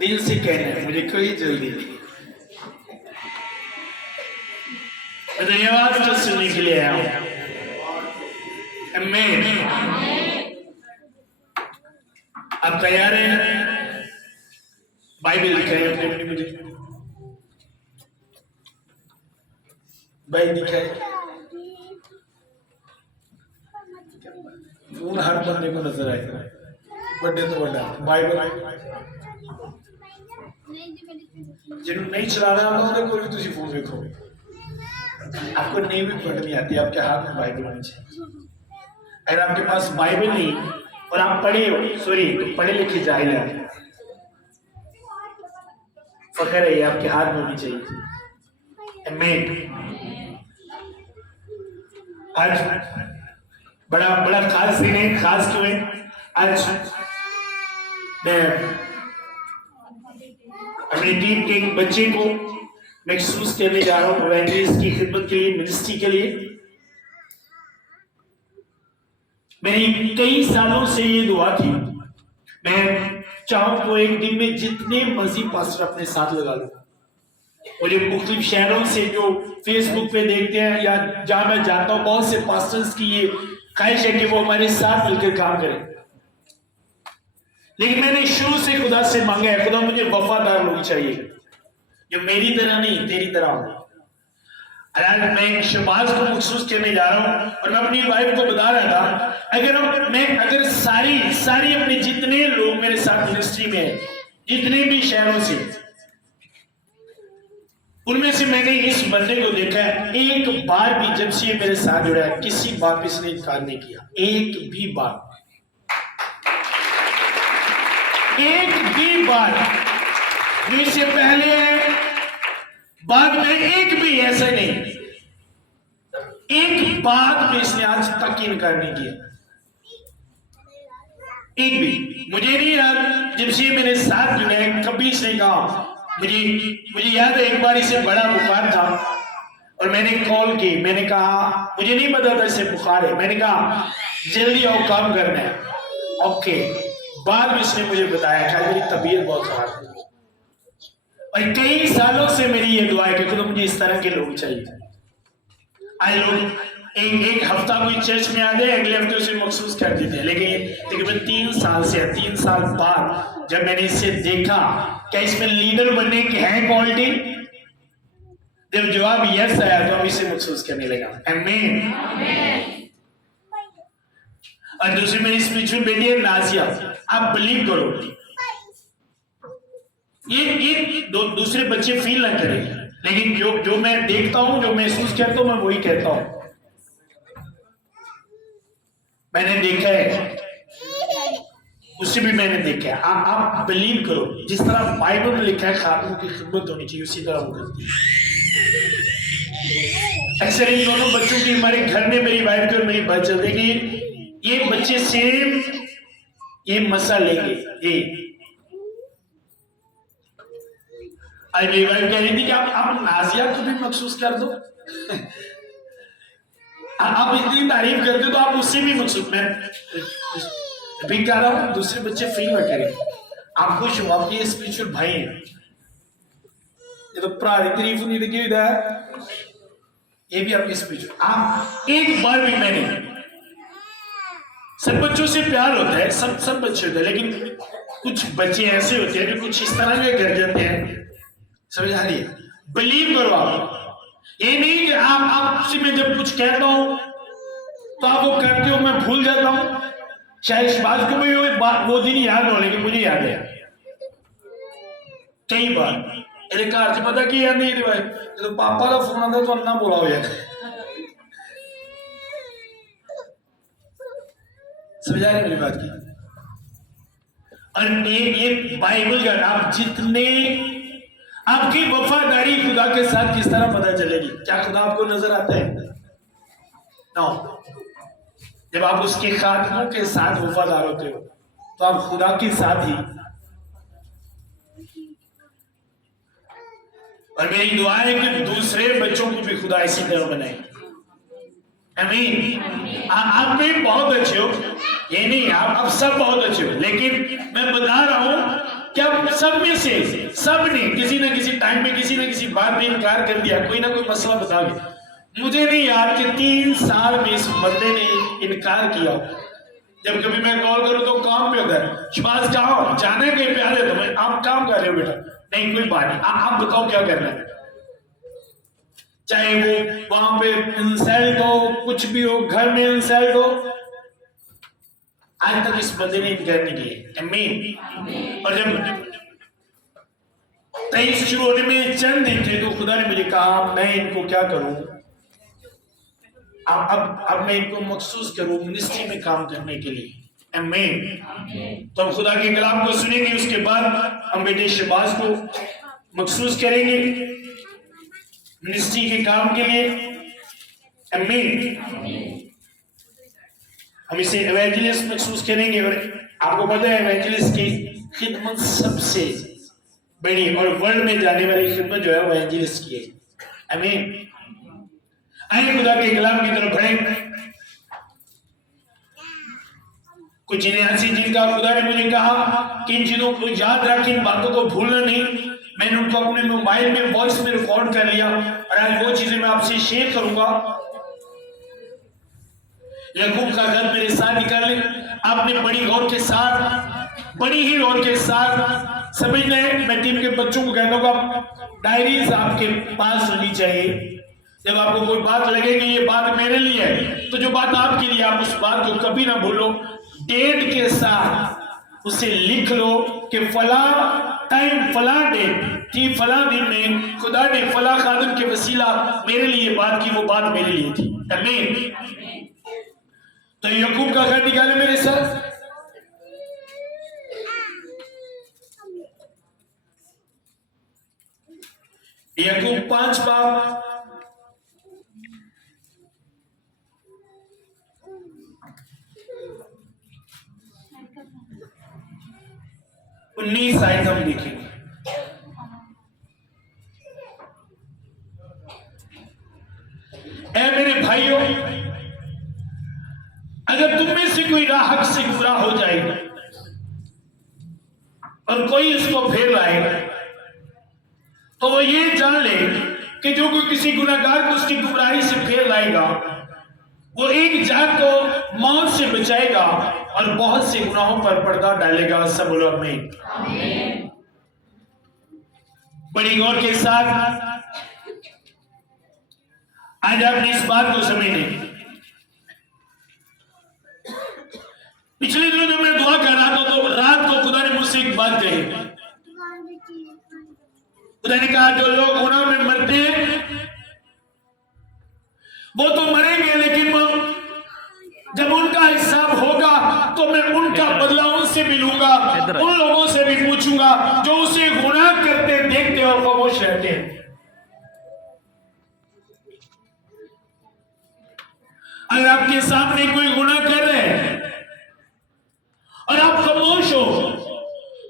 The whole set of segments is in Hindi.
दिल से कहना है, मुझे कोई जल्दी नहीं। धन्यवाद जो सुनने के लिए आया हूं। आमीन। आप तैयार हैं? बाइबल दिखाए अपने मुझे, बाइबल दिखाए। फोन हर बंदे को नजर आएगा, बड़े तो बड़ा बाइबल। जिन्होंने नहीं चला रहा होता कोई भी तुझे फोन देखो, आपको नहीं भी पढ़नी आती, आपके हाथ में बाइबल होनी चाहिए। अगर आपके पास बाइबल नहीं और आप पढ़े हो, सॉरी, तो पढ़े लिखे जाहिल हैं, फखर है, आपके हाथ में होनी चाहिए। आमीन। आज बड़ा बड़ा खास दिन है। खास क्यों है? आज मैं अपनी टीम के एक बच्चे को महसूस करने जा रहा हूँ इवेंजलिस्ट की खिदमत के लिए, मिनिस्ट्री के लिए। मेरी कई सालों से ये दुआ थी, मैं चाहूं तो एक दिन में जितने मर्जी पास्टर अपने साथ लगा लूं। मुझे मुख्तलिफ शहरों से जो फेसबुक पे देखते हैं या जहां मैं जाता हूं, बहुत से पास्टर्स की ये ख्वाहिश है कि वो हमारे साथ मिलकर काम करें। लेकिन मैंने शुरू से खुदा से मांगा है, खुदा मुझे वफादार लोग चाहिए जो मेरी तरह नहीं तेरी तरह हो। मैं शहबाज को महसूस करने जा रहा हूं और मैं अपनी वाइफ को बता रहा था, अगर सारी अपने जितने लोग मेरे साथ मिनिस्ट्री में है, जितने भी शहरों से, उनमें से मैंने इस बंदे को देखा है, एक बार भी जब से ये मेरे साथ जुड़ा है किसी बात पे इसने इनकार नहीं किया। एक भी बार इससे पहले है, बाद में एक भी ऐसा नहीं, एक बात में इसने आज तक इनकार नहीं किया, एक भी। मुझे नहीं याद जब से मेरे साथ जुड़े कभी इसने कहा, मुझे याद है एक बार इसे बड़ा बुखार था और मैंने कॉल की, मैंने कहा मुझे नहीं पता था इसे बुखार है, मैंने कहा जल्दी आओ काम करना है। ओके, बाद में इसने मुझे बताया कि मेरी तबीयत बहुत खराब है। और कई सालों से मेरी ये दुआ है कि तो मुझे इस तरह के लोग चाहिए। आज लोग एक हफ्ता कोई चर्च में आ गए, अगले हफ्ते उसे महसूस कर देते हैं। लेकिन तकरीबन 3 साल बाद जब मैंने इसे देखा, क्या इसमें लीडर बनने की है क्वालिटी, जब जवाब यस आया तो हम इसे महसूस करने लगा। आमीन। और दूसरी मेरी स्पिरिचुअल बेटी है नाजिया। आप बिलीव करो, ये दूसरे बच्चे फील ना करें, लेकिन जो मैं देखता हूं, जो महसूस करता हूं, मैं वही कहता हूं। मैंने देखा है, उससे भी मैंने देखा है। आप बिलीव करो, जिस तरह बाइबल में लिखा है खातून की खिदमत होनी चाहिए, उसी तरह वो करती है। अक्सर इन दोनों बच्चों की हमारे घर में, मेरी वाइफ की और मेरी बात चलती है कि ये बच्चे सेम ये मसा लेंगे। आज मेरी वाइफ कह रही थी कि आप नाजिया को भी महसूस कर दो। आप इतनी तारीफ करते हो तो आप उससे भी महसूस। मैं भी कह रहा हूं दूसरे बच्चे फील ना करें। आप खुश हो, आपके स्पिरिचुअल भाई हैं। ये तो प्रारी तारीफ नहीं लगी हुई है, ये भी आपके स्पिरिचुअल। आप एक बार भी, मैंने सब बच्चों से प्यार होता है, सब बच्चे होते हैं, लेकिन कुछ बच्चे ऐसे होते हैं जो कुछ इस तरह के कर जाते हैं, समझ आ रही है? बिलीव करो आप, ये नहीं कि आपसे मैं जब कुछ कहता हूं तो आप वो करते हो, मैं भूल जाता हूं। शायद शहबाज को भी वो दिन याद हो, लेकिन मुझे याद है कई बार मेरे घर से पता की याद नहीं भाई, जब पापा का फोन आता तो अन्ना बोला हो जाता। समझ आ रही मेरी बात की? और ये बाइबल का, आप जितने आपकी वफादारी खुदा के साथ किस तरह पता चलेगी? क्या खुदा आपको नजर आता है? नो। जब आप उसके खातमों के साथ वफादार होते हो तो आप खुदा के साथ ही। और मेरी दुआ है कि दूसरे बच्चों को भी खुदा इसी तरह बनाए। आमीन। आप भी बहुत अच्छे हो, ये नहीं आप सब बहुत अच्छे हो, लेकिन मैं बता रहा हूं कि आप सब में से सब ने किसी ना किसी टाइम में किसी ना किसी बात में इनकार कर दिया, कोई ना कोई मसला बता गया। मुझे नहीं याद कि 3 साल में इस बंदे ने इनकार किया। जब कभी मैं कॉल करूं तो काम पे होता है, शबाज कहाँ जाना है कहीं पे आ जाए, तो मैं आप काम कर रहे हो बेटा, नहीं कोई बात नहीं, आप बताओ क्या करना है। चाहे वो वहां पे इंसल्ट हो, कुछ भी हो, घर में इंसल्ट हो, आज तक इस बंदे ने इनकार नहीं किया। आमीन। और जब 23 शुरू होने में चंद दिन थे तो खुदा ने मुझे कहा मैं इनको क्या करूं, अब मैं इनको मखसूस करूं मिनिस्ट्री में काम करने के लिए। आमीन। तो हम खुदा के कलाम को सुनेंगे, उसके बाद हम बेटे शहबाज को मखसूस करेंगे मिनिस्ट्री के काम के लिए। आमीन। हम इसे एवेंजलिस्ट महसूस करेंगे। और आपको पता है एवेंजलिस्ट की खिदमत सबसे बड़ी और वर्ल्ड में जाने वाली खिदमत जो है वो एवेंजलिस्ट की है। आमीन। आइए खुदा के कलाम की तरफ बढ़ें। कुछ चीजें ऐसी जिनका खुदा ने मुझे कहा कि इन चीजों को याद रख, इन बातों को भूलना नहीं। मैंने उनको अपने मोबाइल में वॉइस में रिकॉर्ड कर लिया और आज वो चीजें मैं आपसे शेयर करूंगा। याकूब का घर मेरे साथ निकाले, आपने बड़ी गौर के साथ, बड़ी ही गौर के साथ समझना है। मैं टीम के बच्चों को कहता हूँ डायरीज आपके पास होनी चाहिए। जब आपको कोई बात लगे कि ये बात मेरे लिए है, तो जो बात आपके लिए, आप उस बात को कभी ना भूलो। डेट के साथ उसे लिख लो कि फला टाइम फला डेट थी, फला दिन में खुदा ने फला खादम के वसीला मेरे लिए बात की, वो बात मेरे लिए थी। आमीन। तो याकूब का घर निकाले मेरे साथ। याकूब 5 बाब 19 आयत हम देखेंगे। ऐ मेरे भाइयों, अगर तुम में से कोई राह हक से गुमराह हो जाएगा और कोई इसको फेर लाएगा, तो वो ये जान ले कि जो कोई किसी गुनाहगार को उसकी गुमराही से फेर लाएगा, वो एक जान को मौत से बचाएगा और बहुत से गुनाहों पर पर्दा डालेगा। सब बोलो आमीन। बड़ी गौर के साथ आज आपने इस बात को समझने। पिछले दिनों जब मैं दुआ कर रहा था तो रात को खुदा ने मुझसे एक बात कही। खुदा ने कहा जो लोग गुनाह में मरते हैं वो तो मरेंगे, लेकिन वो जब उनका हिसाब होगा तो मैं उनका बदला उनसे भी लूंगा, उन लोगों से भी पूछूंगा जो उसे गुनाह करते देखते और खामोश रहते हैं। अगर आपके सामने कोई गुनाह कर रहे हैं और आप खामोश हो,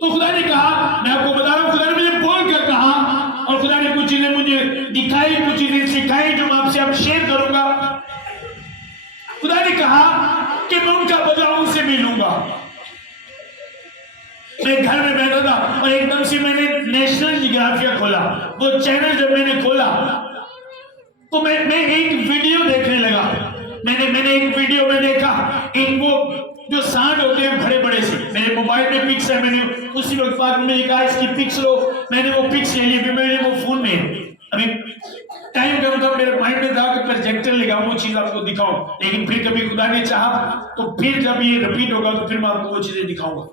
तो खुदा ने कहा, मैं आपको बता रहा हूं, खुदा ने मुझे बोल कर कहा और खुदा ने कुछ चीजें मुझे दिखाई, कुछ चीजें सिखाई जो मैं आपसे अब शेयर करूंगा। खुदा ने कहा कि मैं उनका बदला उनसे भी लूंगा। मैं घर में बैठा था और एकदम से मैंने नेशनल जियोग्राफिया खोला। वो चैनल जब मैंने खोला तो मैं एक वीडियो देखने लगा। मैंने एक वीडियो में देखा, एक वो जो सांड होते हैं बड़े बड़े से, मेरे मोबाइल में पिक्स है, मैंने उसी वक्त बाद मुझे कहा इसकी पिक्स लो, मैंने वो पिक्स ले ली। फिर मैंने वो फोन में अभी टाइम का मतलब मेरे माइंड में था कि प्रोजेक्टर लगाऊं, वो चीज आपको दिखाऊं, लेकिन फिर कभी खुदा ने चाहा तो फिर जब ये रिपीट होगा तो फिर मैं आपको वो चीजें दिखाऊंगा।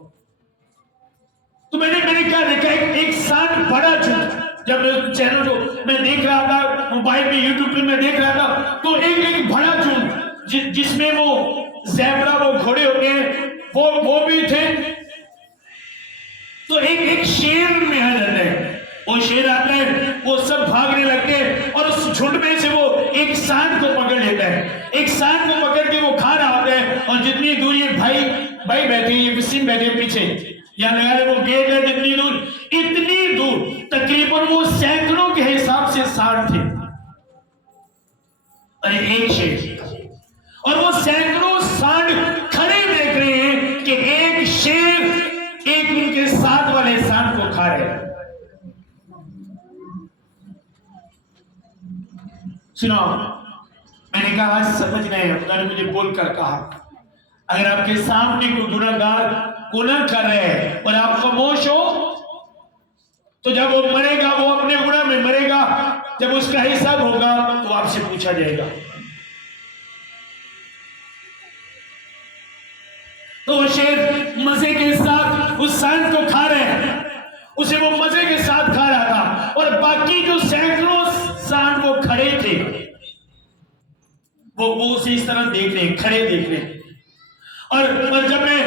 तो मैंने क्या देखा, एक सांड बड़ा झूठ, जब चैनल को मैं देख रहा था मोबाइल में, यूट्यूब पे मैं देख रहा था, तो एक बड़ा झूठ जिसमें वो ज़ेब्रा, वो घोड़े होते हैं, वो भी थे। तो एक शेर में आ जाता है, वो शेर आता है, वो सब भागने लगते हैं और उस झुंड में से वो एक सांड को पकड़ लेता है। एक सांड को पकड़ के वो खा रहा होता है और जितनी दूर ये भाई बैठे, ये वसीम बैठे पीछे, या लगा ले वो गेट है, इतनी दूर तकरीबन वो सैकड़ों के हिसाब से सांड थे। अरे एक शेर, और वो सैकड़ों सांड खड़े देख रहे हैं कि एक शेर एक उनके साथ वाले सांड को खा रहा सुनो, मैंने कहा आज समझ गए, उन्होंने मुझे बोलकर कहा अगर आपके सामने कोई गुनहगार गुनाह कर रहे हैं और आप खामोश हो तो जब वो मरेगा वो अपने गुनाह में मरेगा, जब उसका हिसाब होगा तो आपसे पूछा जाएगा। तो वो शेर मजे के साथ उस सांड को खा रहे हैं, उसे वो मजे के साथ खा रहा था और बाकी जो सैकड़ों सांड वो खड़े थे वो उसे इस तरह देख रहे, खड़े देख रहे। और जब मैं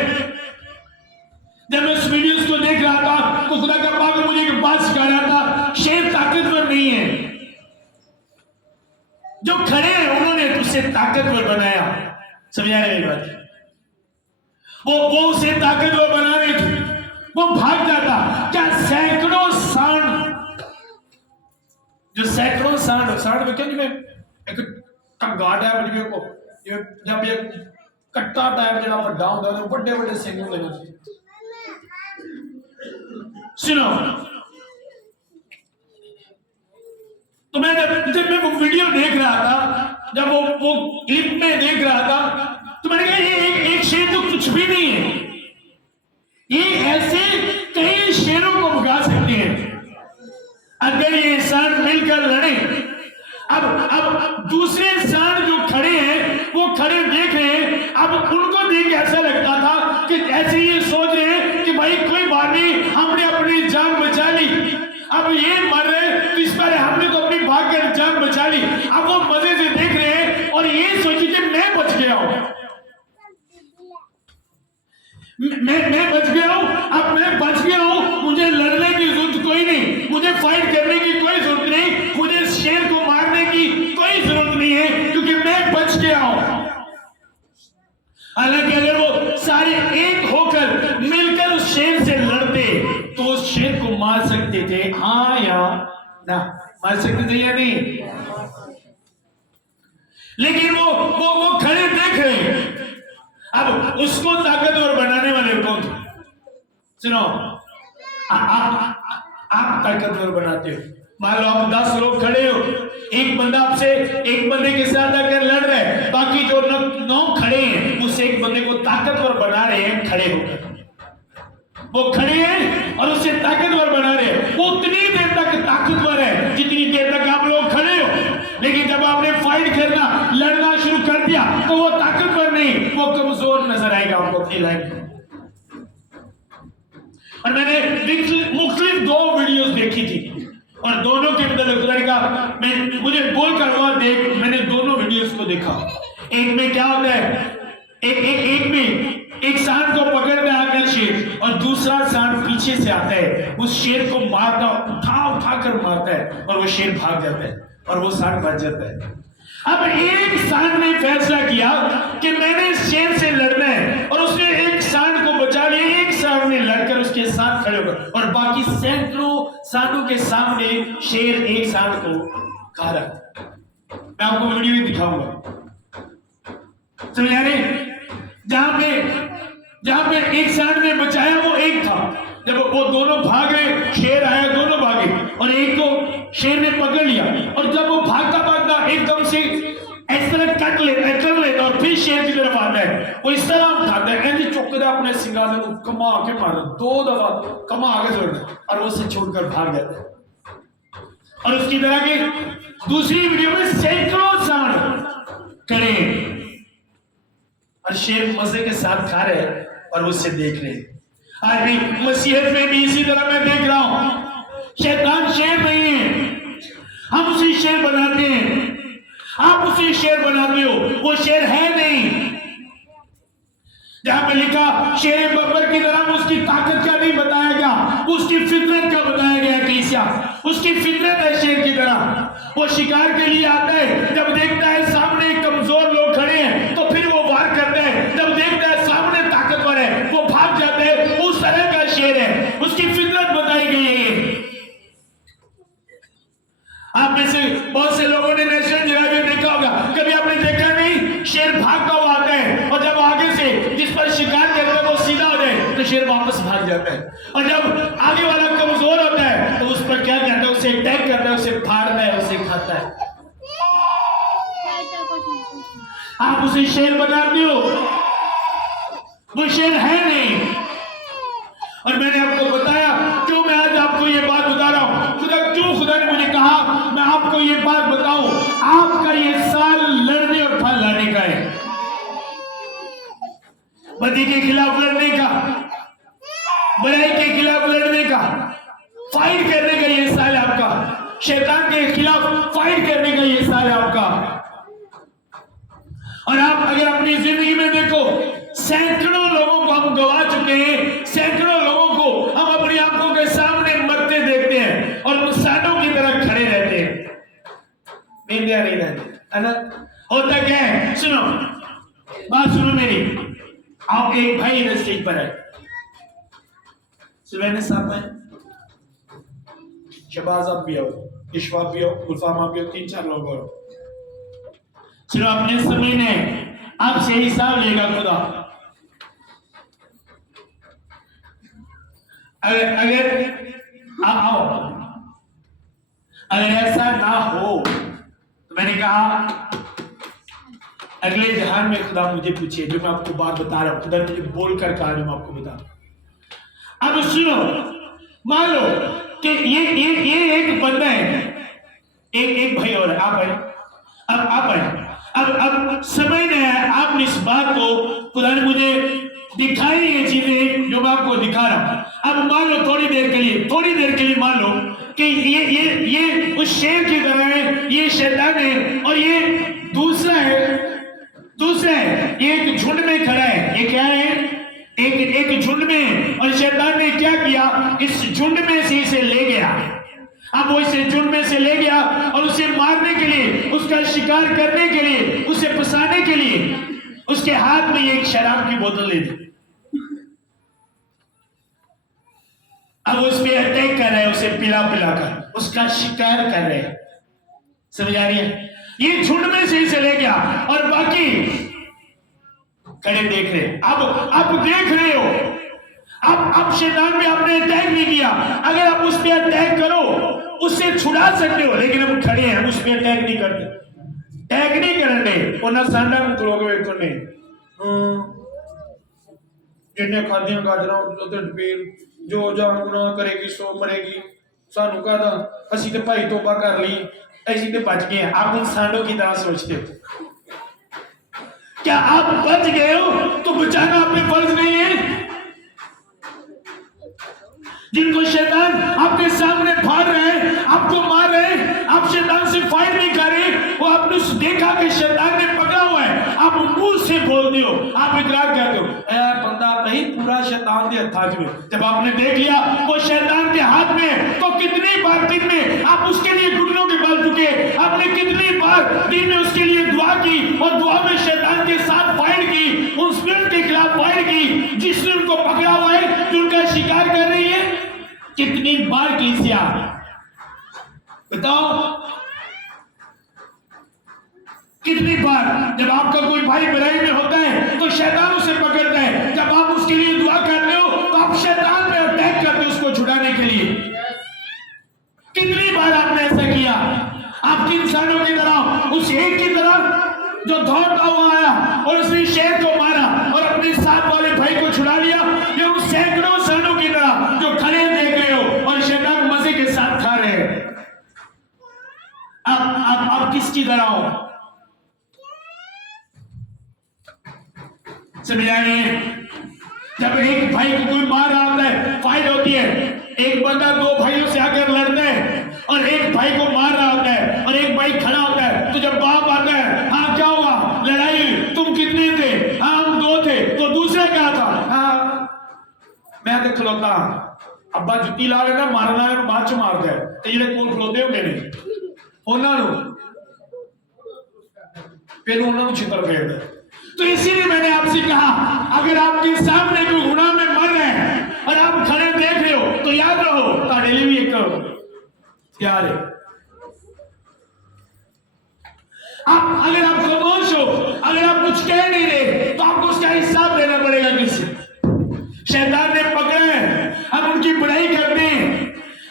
उस वीडियोस को देख रहा था तो खुदा का पाक मुझे एक बात सिखा रहा था, शेर ताकतवर नहीं है, जो खड़े हैं उन्होंने उसे ताकतवर बनाया। समझा रहे मेरी बात? वो उसे ताकतवर बना रहे थे, वो भाग जाता। क्या सैकड़ों सांड में क्या एक गार्ड है बड़ी को जब ये कट्टा टाइप जरा पर डाउन होता है बड़े बड़े सिंह होते हैं। सुनो, तो मैं जब मैं वो वीडियो देख रहा था, जब वो क्लिप में देख रहा था तो मैंने कहा ये एक शेर तो कुछ भी नहीं है, ये ऐसे कई शेरों को भगा सकते हैं अगर ये सांड मिलकर लड़े। अब दूसरे सांड जो खड़े हैं वो खड़े देख रहे हैं, अब उनको देख के ऐसा लगता था कि ऐसे ये सोच रहे हैं कि भाई कोई बात नहीं, हमने अपनी जान बचा ली, अब ये मर रहे तो इस पर हमने तो अपनी भाग कर जान बचा ली। अब वो मजे से देख रहे हैं और ये सोची कि मैं बच गया हूं, मैं बच गया हूं, अब मैं बच गया हूं, मुझे लड़ने की जरूरत कोई नहीं, मुझे फाइट करने की कोई जरूरत नहीं, मुझे शेर को मारने की कोई जरूरत नहीं है क्योंकि मैं बच गया हूं। हालांकि अगर वो सारे एक होकर मिलकर उस शेर से लड़ते तो उस शेर को मार सकते थे, हाँ या ना, मार सकते थे या नहीं? लेकिन वो खड़े देख रहे हैं। अब उसको ताकतवर बनाने वाले कौन थे? सुनो, आप ताकतवर बनाते हो। मान लो आप 10 लोग खड़े हो, एक बंदे के साथ अगर लड़ रहे हैं, बाकी जो 9 खड़े हैं उस एक बंदे को ताकतवर बना रहे हैं खड़े होकर। वो खड़े हैं और उसे ताकतवर बना रहे हैं। वो उतनी देर तक ताकतवर है जितनी देर तक आप लोग खड़े हो, लेकिन जब आपने फाइट करना लड़ना शुरू कर दिया तो वो ताकतवर नहीं, वो कमजोर नजर आएगा आपको खिलाएगा। और मैंने मुख्तलिफ 2 वीडियोस देखी थी और दोनों के मतलब का मुझे बोलकर हुआ देख, मैंने दोनों वीडियोस को देखा। एक में क्या होता है, एक में एक सांड को पकड़ता है शेर और दूसरा सांड पीछे से आता है, उस शेर को मारता, उठा कर मारता है और वो शेर भाग जाता है और वो सांड बच जाता है। अब एक सांड ने फैसला किया कि मैंने इस शेर से लड़ना है और उसने एक सांड को बचा लिया, एक सांड ने लड़कर उसके साथ खड़े होकर, और बाकी सैकड़ों सांडों के सामने शेर एक सांड को खा रहा। मैं आपको वीडियो भी दिखाऊंगा, समझ आ रहे? जहां पे एक सांड ने बचाया वो एक था, जब वो दोनों भागे, शेर आया, दोनों भागे और एक को शेर ने पकड़ लिया और जब वो भागता एकदम से इस तरह कर लेता और फिर शेर की तरफ आता है, वो इस तरह उठाता है, ऐसे चौकदा अपने सिंगार को कमा के मारा, 2 दफा कमा आगे छोड़ता और वो उसे छोड़कर भाग जाता है। और उसकी तरह की दूसरी वीडियो में सैकड़ों सांड खड़े और शेर मजे के साथ खा रहे हैं और उससे देख रहे हैं। आज भी मसीहत में भी इसी तरह मैं देख रहा हूं, शैतान शेर नहीं है, हम उसे शेर बनाते हैं, आप उसे शेर बनाते हो, वो शेर है नहीं। जहां पे लिखा शेर बब्बर की तरह, उसकी ताकत का नहीं बताया गया, उसकी फितरत का बताया गया। कलीसिया उसकी फितरत है शेर की तरह, वो शिकार के लिए आता है, जब देखता है सामने कमजोर लोग खड़े हैं तो फिर वो वार करता है, जब देखता है सामने ताकतवर है वो भाग जाता है। उस तरह का शेर है, उसकी फितरत बताई गई है। आप में से बहुत से लोगों ने नेशनल जियोग्राफी देखा होगा, कभी आपने देखा नहीं? शेर भागता हुआ आता है और जब आगे से जिस पर शिकार करता है वो सीधा हो जाए तो शेर वापस भाग जाता है, और जब आगे वाला कमजोर होता है तो उस पर क्या करता है, उसे अटैक करता है, उसे फाड़ता है, उसे खाता है। आप उसे शेर बनाते हो, वो शेर है नहीं। और मैंने आपको बताया क्यों मैं आज आपको ये बात बता रहा हूं, खुदा ने मुझे कहा मैं आपको ये बात बताऊं, आपका ये साल लड़ने और फल लाने का है, बदी के खिलाफ लड़ने का, बुराई के खिलाफ लड़ने का, फाइट करने का ये साल है आपका, शैतान के खिलाफ फाइट करने का ये साल है आपका। और आप अगर अपनी जिंदगी में देखो, सैकड़ों लोगों को हम गवा चुके हैं, सैकड़ों लोगों को हम अपनी आंखों के सामने मरते देखते हैं और मुसानों की तरह खड़े रहते हैं, नींदिया नहीं रहते, है ना। होता क्या है, सुनो बात सुनो मेरी। आप एक भाई इधर स्टेज पर है, सुबह साहब है, शबाज आप भी हो, इशफाक भी हो, गुलफाम आप भी हो, 3-4 लोग हो। चलो अपने समय ने आपसे हिसाब लेगा खुदा। अगर आओ, अगर ऐसा ना हो तो मैंने कहा अगले जहान में खुदा मुझे पूछे, जो मैं आपको बात बता रहा हूं, खुदा मुझे बोलकर कहा, जो मैं आपको बता। अब सुनो, मान लो कि ये एक बंदा है, एक भाई और आप है, अब आप है, अब समझ नहीं आया, आपने इस बात को खुदा ने मुझे दिखाई ये चीजें जो मैं आपको दिखा रहा हूं। अब मान लो थोड़ी देर के लिए मान लो कि ये उस शेर की तरह है, ये शैतान है, और ये दूसरा है, ये एक झुंड में खड़ा है, ये क्या है, एक झुंड में, और शैतान ने क्या किया, इस झुंड में से इसे ले गया। अब वो इसे झुंड में से ले गया और उसे मारने के लिए, उसका शिकार करने के लिए, उसे फंसाने के लिए उसके हाथ में एक शराब की बोतल दे दी। अब उस पर अटैक कर रहे हैं, उसे पिला कर उसका शिकार कर रहे हैं, समझ आ रही है। ये झुंड में से इसे ले गया और बाकी खड़े देख रहे। अब देख रहे हो, अब शैतान पे आपने अटैक नहीं किया, अगर आप उस पर अटैक करो उससे छुड़ा सकते हो, लेकिन हम खड़े हैं, हम उस पर अटैक नहीं करते, अटैक नहीं करेंगे, वरना सांडा निकलोगे एक ने जिन्हें खादियां गाजरा जो जान गुनाह करेगी सो मरेगी, सानू कहता असी तो भाई तोबा कर ली, ऐसी तो बच गए। आप उन सांडों की तरह सोचते हो, क्या आप बच गए हो तो बचाना अपने फर्ज नहीं है? जिनको शैतान आपके सामने फाड़ रहे हैं, आपको मार रहे हैं, आप शैतान से फाइट नहीं कर रहे, वो आपने देखा कि शैतान ने पकड़ा हुआ है, आप मुंह से बोलते हो, आप इकरार करते हो, बंदा नहीं पूरा शैतान के हाथ में। जब आपने देख लिया वो शैतान के हाथ में, तो कितनी बार दिन में आप उसके लिए घुटनों के बल झुके, आपने कितनी बार दिन में उसके लिए दुआ की, और दुआ में शैतान के साथ फाइट की, उन स्पिरिट के खिलाफ फाइट की जिसने उनको पकड़ा हुआ है, जो उनका शिकार कर रही है। कितनी बार की बताओ, कितनी बार जब आपका कोई भाई बुराई में होता है तो शैतान उसे पकड़ता है, जब आप उसके लिए दुआ करते हो तो आप शैतान पे अटैक करते हो उसको छुड़ाने के लिए। कितनी बार आपने ऐसा किया? आपके इंसानों की तरह, उस एक की तरह जो दौड़ता हुआ आया और उसने शेर को मारा और अपने साथ वाले भाई को छुड़ा लिया, या उस सैकड़ों इंसानों की तरह जो खड़े देख रहे हो और शैतान मजे के साथ खा रहे हैं। अब किसकी तरह हो? समझ आ रही है? जब एक भाई को कोई मार रहा होता है, फाइट होती है, एक बंदा दो भाइयों से आकर लड़ता है और एक भाई को मार रहा होता है और एक भाई खड़ा होता है, तो जब बाप आता है, हाँ क्या हुआ, लड़ाई, तुम कितने थे? हाँ हम 2 थे। तो दूसरा क्या था? हाँ मैं तो खलोता, अब्बा जुत्ती ला रहे ना, मारना है बाद च मारता है, तो जेडे कोल खलोते हो मेरे उन्होंने फिर उन्होंने छितर फेरता। तो इसीलिए मैंने आपसे कहा, अगर आपके सामने कोई गुनाह में मर रहे हैं और आप खड़े देख रहे हो, तो याद रहो ताड़े लिए भी एक प्यार है। आप अगर आप खामोश हो, अगर आप कुछ कह नहीं रहे, तो आपको उसका हिसाब देना पड़ेगा किसी। शैतान ने पकड़े हैं, हम उनकी बुराई करते हैं।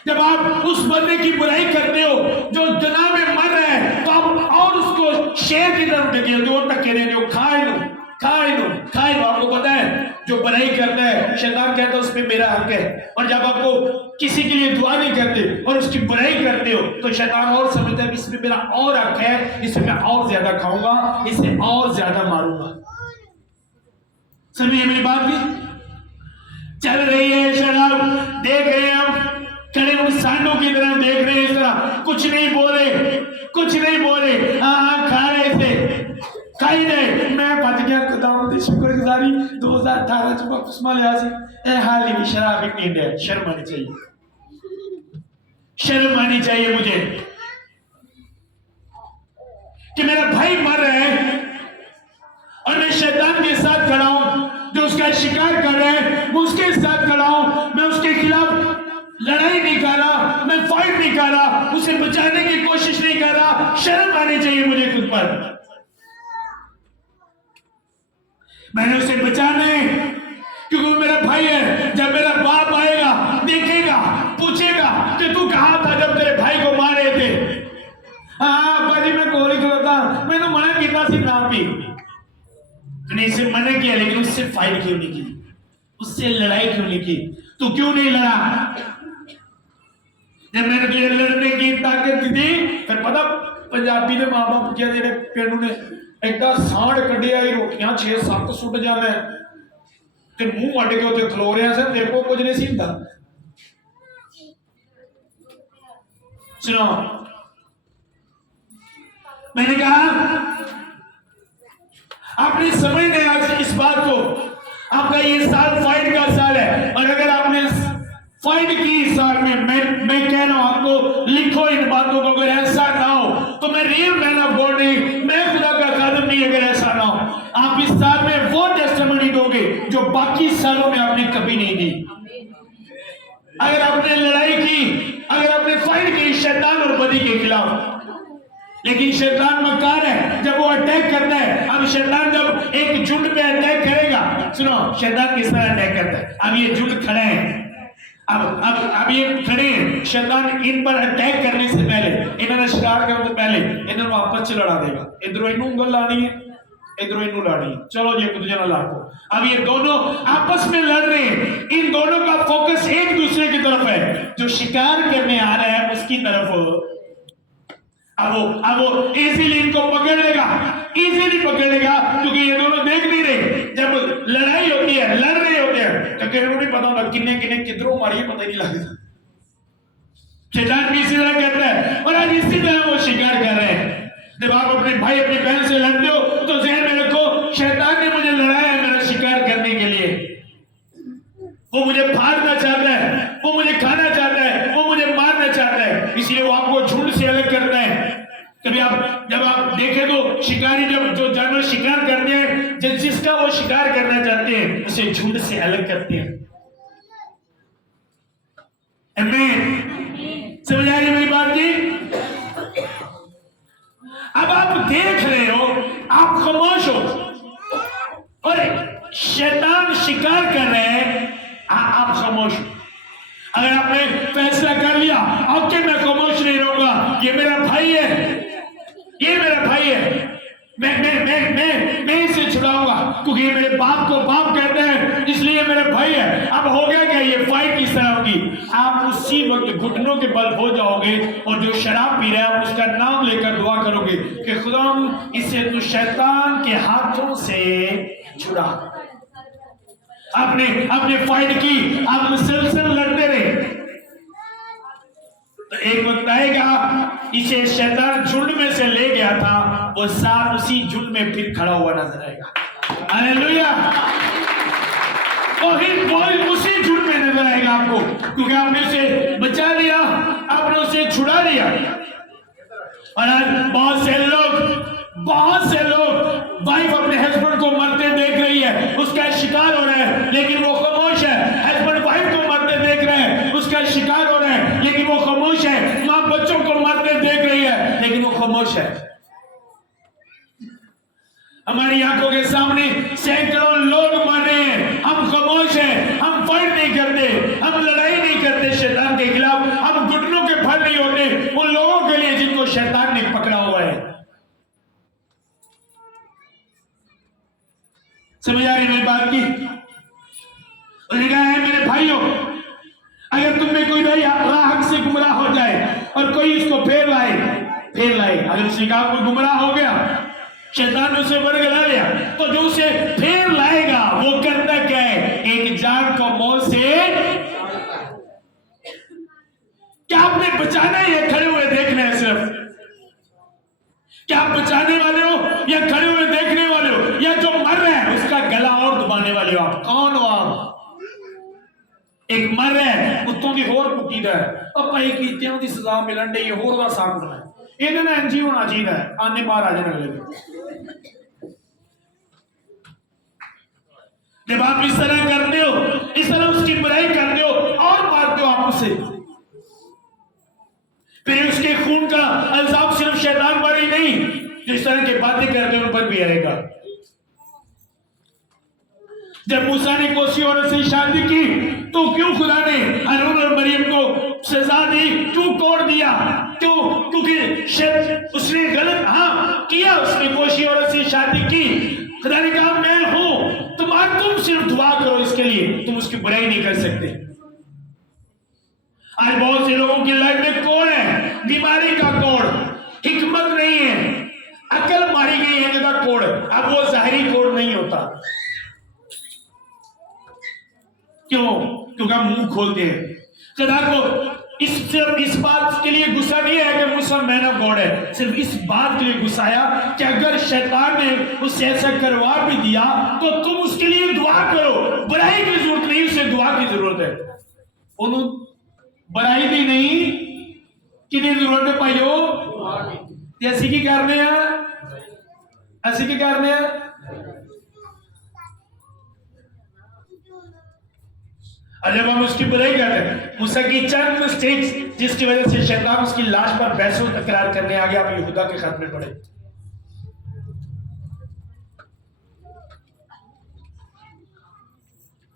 जब आप उस बंदे की बुराई करते हो जो जनाब में मर रहा है, तो आप और उसको शेर की तरफ ढकेलते हो, धक्के देते हो, खा खाइन आपको पता है जो बुराई करता है शैतान कहता है उसमें मेरा हक है। और जब आपको किसी के लिए दुआ नहीं करते और उसकी बुराई करते हो तो शैतान और समझता है कि इसमें मेरा और हक है, इसमें मैं और ज्यादा खाऊंगा, इसे और ज्यादा मारूंगा। समझिए मेरी बात की? चल रही है शराब, देख रहे हैं हम, खड़े उन सांडों की तरह देख रहे हैं, इस तरह कुछ नहीं बोले, कुछ नहीं बोले, हाँ खा रहे थे, खाई रहे। मैं बच गया खुदावंद दी शुक्रगुजारी 2018 च बपतिस्मा लिया सी। ए हाल ही शराब ही पींदे, शर्म आनी चाहिए, शर्म आनी चाहिए मुझे कि मेरा भाई मर रहा है और मैं शैतान के साथ खड़ा हूं, जो उसका शिकार कर रहे हैं मैं उसके साथ खड़ा हूं, मैं उसके खिलाफ लड़ाई नहीं कर रहा, मैं फाइट नहीं कर रहा, उसे बचाने की कोशिश नहीं कर रहा। शर्म आनी चाहिए मुझे खुद पर। मैंने उसे बचाना है क्योंकि वो मेरा भाई है। जब मेरा बाप आएगा, देखेगा, पूछेगा कि तू कहां था जब तेरे भाई को मार रहे थे। हाँ भाजी मैं गोली खिलाता, मैंने मना किया सी ना पी, तूने इसे मना किया लेकिन उससे फाइट क्यों नहीं की, उससे लड़ाई क्यों नहीं की, तू क्यों नहीं लड़ा? जब मैंने तुझे लड़ने की ताकत दी फिर पता पंजाबी के मां बाप क्या तेरे पेड़ू ने एडा सांड कढ़िया ही रोटियां 6-7 सुट जाना ते मुंह अड़ के उत्ते खलो रहा से, तेरे को कुछ नहीं सी हुंदा। सुनो मैंने कहा आपने समझने आज इस बात को, आपका ये साल फाइट का साल है और अगर आपने फाइट की इस साल में, मैं कह रहा हूं आपको लिखो इन बातों को, अगर ऐसा ना हो तो मैं रियल मैन ऑफ गॉड नहीं, मैं खुदा का खादिम नहीं। अगर ऐसा ना हो आप इस साल में वो टेस्टिमनी दोगे जो बाकी सालों में आपने कभी नहीं दी। अगर आपने लड़ाई की, अगर आपने फाइट की शैतान और बदी के खिलाफ, लेकिन शैतान मक्कार है, जब वो अटैक करता है, अब शैतान जब एक झुंड पे अटैक करेगा, सुनो शैतान किस तरह अटैक करता है। अब ये झुंड खड़े हैं, अब ये खड़े हैं, शैतान इन पर अटैक करने से पहले, इन्होंने शिकार करने से पहले इन्होंने वापस से लड़ा देगा। इधरों इनू उंगल लानी है, इधरों इनू लानी है, चलो जी एक दूसरे ना लाओ। अब ये दोनों आपस में लड़ रहे हैं, इन दोनों का फोकस एक दूसरे की तरफ है, जो शिकार करने आ रहा है उसकी तरफ। अब वो इजीली इनको पकड़ लेगा, इजीली पकड़ लेगा, क्योंकि ये दोनों देख नहीं रहे। जब लड़ाई होती है, लड़ रहे होते हैं तो किसी को नहीं पता होता किन्ने किन्ने किधरों मारी, पता ही नहीं लगता। शैतान भी इसी तरह करता है और आज इसी तरह वो शिकार कर रहे हैं। जब आप अपने भाई अपनी बहन से लड़ते हो तो ज़हन में रखो शैतान ने मुझे लड़ाया है मेरा शिकार करने के लिए, वो मुझे फाड़ना चाहता है, वो मुझे खाना चाहता है, वो मुझे मारना चाहता है, इसलिए वो आपको झुंड से अलग करता है। कभी आप जब आप देखें तो शिकारी जब जो जानवर शिकार करते हैं, जिसका वो शिकार करना चाहते हैं उसे झुंड से अलग करते हैं। समझ आ रही मेरी बात जी? अब आप देख रहे हो, आप खामोश हो और शैतान शिकार कर रहे हैं, आप खामोश हो। अगर आपने फैसला कर लिया अब कि मैं खामोश नहीं रहूंगा, ये मेरा भाई है, ये मेरा भाई है, मैं इसे छुड़ाऊंगा क्योंकि ये मेरे बाप को बाप कहते हैं, इसलिए मेरा भाई है। अब हो गया क्या, ये फाइट किस तरह होगी? आप उसी वक्त घुटनों के बल हो जाओगे और जो शराब पी रहा है आप उसका नाम लेकर दुआ करोगे कि खुदा इसे तू शैतान के हाथों से छुड़ा। आपने फाइट की, आप मुसलसल लड़ते रहे, तो एक वक्त आएगा इसे शैतान झुंड में से ले गया था, वो सांप उसी झुंड में फिर खड़ा हुआ नजर आएगा। हालेलुया! और उसी झुंड में नजर आएगा आपको, क्योंकि आपने उसे बचा लिया, आपने उसे छुड़ा लिया। और आज बहुत से लोग वाइफ अपने हस्बैंड को मरते देख रही है, उसका शिकार हो रहा है लेकिन वो खामोश है। हस्बैंड वाइफ को मरते देख रहे हैं, उसका शिकार हो रहा है लेकिन वो खामोश है। मां बच्चों को मरते देख रही है लेकिन वो खामोश है। हमारी आंखों के सामने सैकड़ों लोग मर रहे हैं, हम खामोश हैं, हम फाइट नहीं करते, हम लड़ाई नहीं करते शैतान के खिलाफ, हम घुटनों के फल नहीं होते उन लोगों के लिए जिनको शैतान ने पकड़ा हुआ है। समझ आ रही मेरी बात की? उसने कहा है मेरे भाइयों, अगर तुम में कोई राह से गुमराह हो जाए और कोई इसको फेर लाए, अगर उसने कहा कोई गुमराह हो गया, शैतान ने उसे बरगला लिया, तो जो उसे फेर लाएगा वो करना क्या है? एक जान को मौत से क्या आपने बचाना है या खड़े हुए देखना है? सिर्फ क्या आप बचाने वाले हो या खड़े हुए देखने वाले हो, या जो मर रहा है उसका गला और दबाने वाले हो? आप कौन हो? आप एक मर रहा है उत्तों की होर कुटी दा अब भाई कीतियां दी सजा मिलन दी होर दा साह कुटना है, इहदे नाल इंज ही होना चाहिए। आने बाहर आ जाने लगे। जब आप इस तरह करते हो, इस तरह उसकी बुराई करते हो और मारते हो आप उसे, फिर उसके खून का इल्जाम सिर्फ शैतान पर ही नहीं, जिस तरह की बातें करते हैं उन पर भी आएगा। जब मूसा ने कोसी औरत से शादी की तो क्यों खुदा ने हारून और मरियम को सजा दी, क्यों तोड़ दिया? क्यों? क्योंकि शायद उसने गलत किया, उसने कोसी औरत से शादी की। खुदा ने कहा मैं हूं तुम सिर्फ दुआ करो इसके लिए, तुम उसकी बुराई नहीं कर सकते। आज बहुत से लोगों की लाइफ में कोड़ है, बीमारी का कोड़, हिकमत नहीं है, अकल मारी गई है का कोड़। अब वो जाहिरी कोड़ नहीं होता। क्यों? क्योंकि हम मुंह खोलते हैं। खुदा को सिर्फ इस बात के लिए गुस्सा नहीं है कि मूसा मैन ऑफ गॉड है, सिर्फ इस बात के लिए गुस्सा आया कि अगर शैतान ने उससे ऐसा करवा भी दिया तो तुम उसके लिए दुआ करो। बुराई की जरूरत नहीं, उसे दुआ की जरूरत है। उन्होंने बुराई भी नहीं, कितनी जरूरत है भाइयों? ऐसी की करने हैं, ऐसी की करने हैं। और जब हम उसकी बुराई करते हैं, मूसा की चंद मिस्टेक्स जिसकी वजह से शैतान उसकी लाश पर बहस और तकरार करने आ गया, आप यहूदा के खत में पढ़े।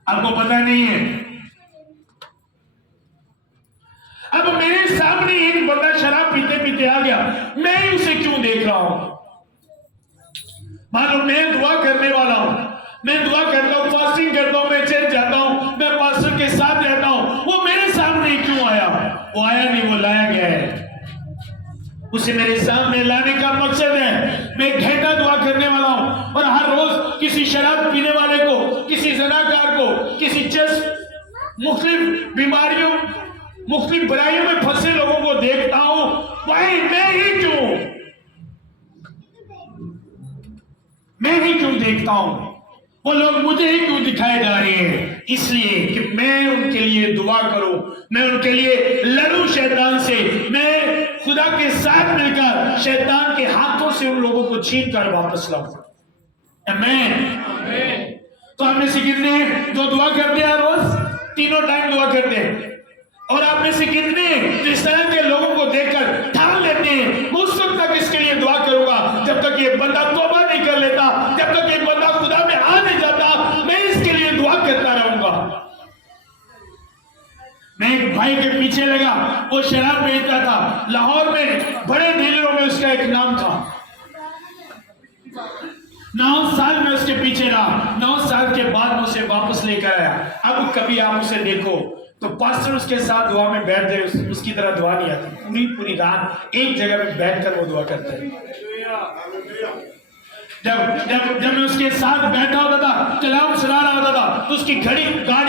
आपको पता नहीं है। अब मेरे सामने एक बंदा शराब पीते पीते आ गया, मैं उसे क्यों देख रहा हूं? मानो मैं दुआ करने वाला हूं, मैं दुआ करता हूं, फास्टिंग करता हूं, मैं चर्च जाता हूं, मैं पास्टर के साथ रहता हूं, वो मेरे सामने क्यों आया? वो आया नहीं, वो लाया गया है। उसे मेरे सामने लाने का मकसद है। मैं घंटा दुआ करने वाला हूं और हर रोज किसी शराब पीने वाले को, किसी जनाकार को, किसी मुख्तलिफ बीमारियों, मुख्तलिफ बुराइयों में फंसे लोगों को देखता हूं। भाई मैं ही क्यों देखता हूं? वो लोग मुझे ही क्यों दिखाए जा रहे हैं? इसलिए कि मैं उनके लिए दुआ करूं, मैं उनके लिए लड़ूं शैतान से, मैं खुदा के साथ मिलकर शैतान के हाथों से उन लोगों को छीन कर वापस लाऊं। आमीन। तो आप में से कितने जो दुआ करते हैं रोज, तीनों टाइम दुआ करते हैं? और आप में से कितने इस तरह के लोगों को देखकर ठान लेते हैं मैं उस वक्त तक इसके लिए दुआ करूंगा जब तक ये बंदा तौबा नहीं कर लेता, जब तक ये बंदा खुदा में आ नहीं जाता, मैं इसके लिए दुआ करता रहूंगा। मैं एक भाई के पीछे लगा, वो शराब बेचता था लाहौर में, बड़े डीलरों में उसका एक नाम था। 9 साल में उसके पीछे रहा, 9 साल के बाद मैं उसे वापस लेकर आया। अब कभी आप उसे देखो तो पास्टर उसके साथ दुआ में बैठ जाए, उसकी तरह दुआ नहीं आती। पूरी रात एक जगह पे बैठकर वो दुआ करते हैं। जब मैं उसके साथ बैठा होता था, कलाम सुना रहा होता था, तो उसकी गाड़ी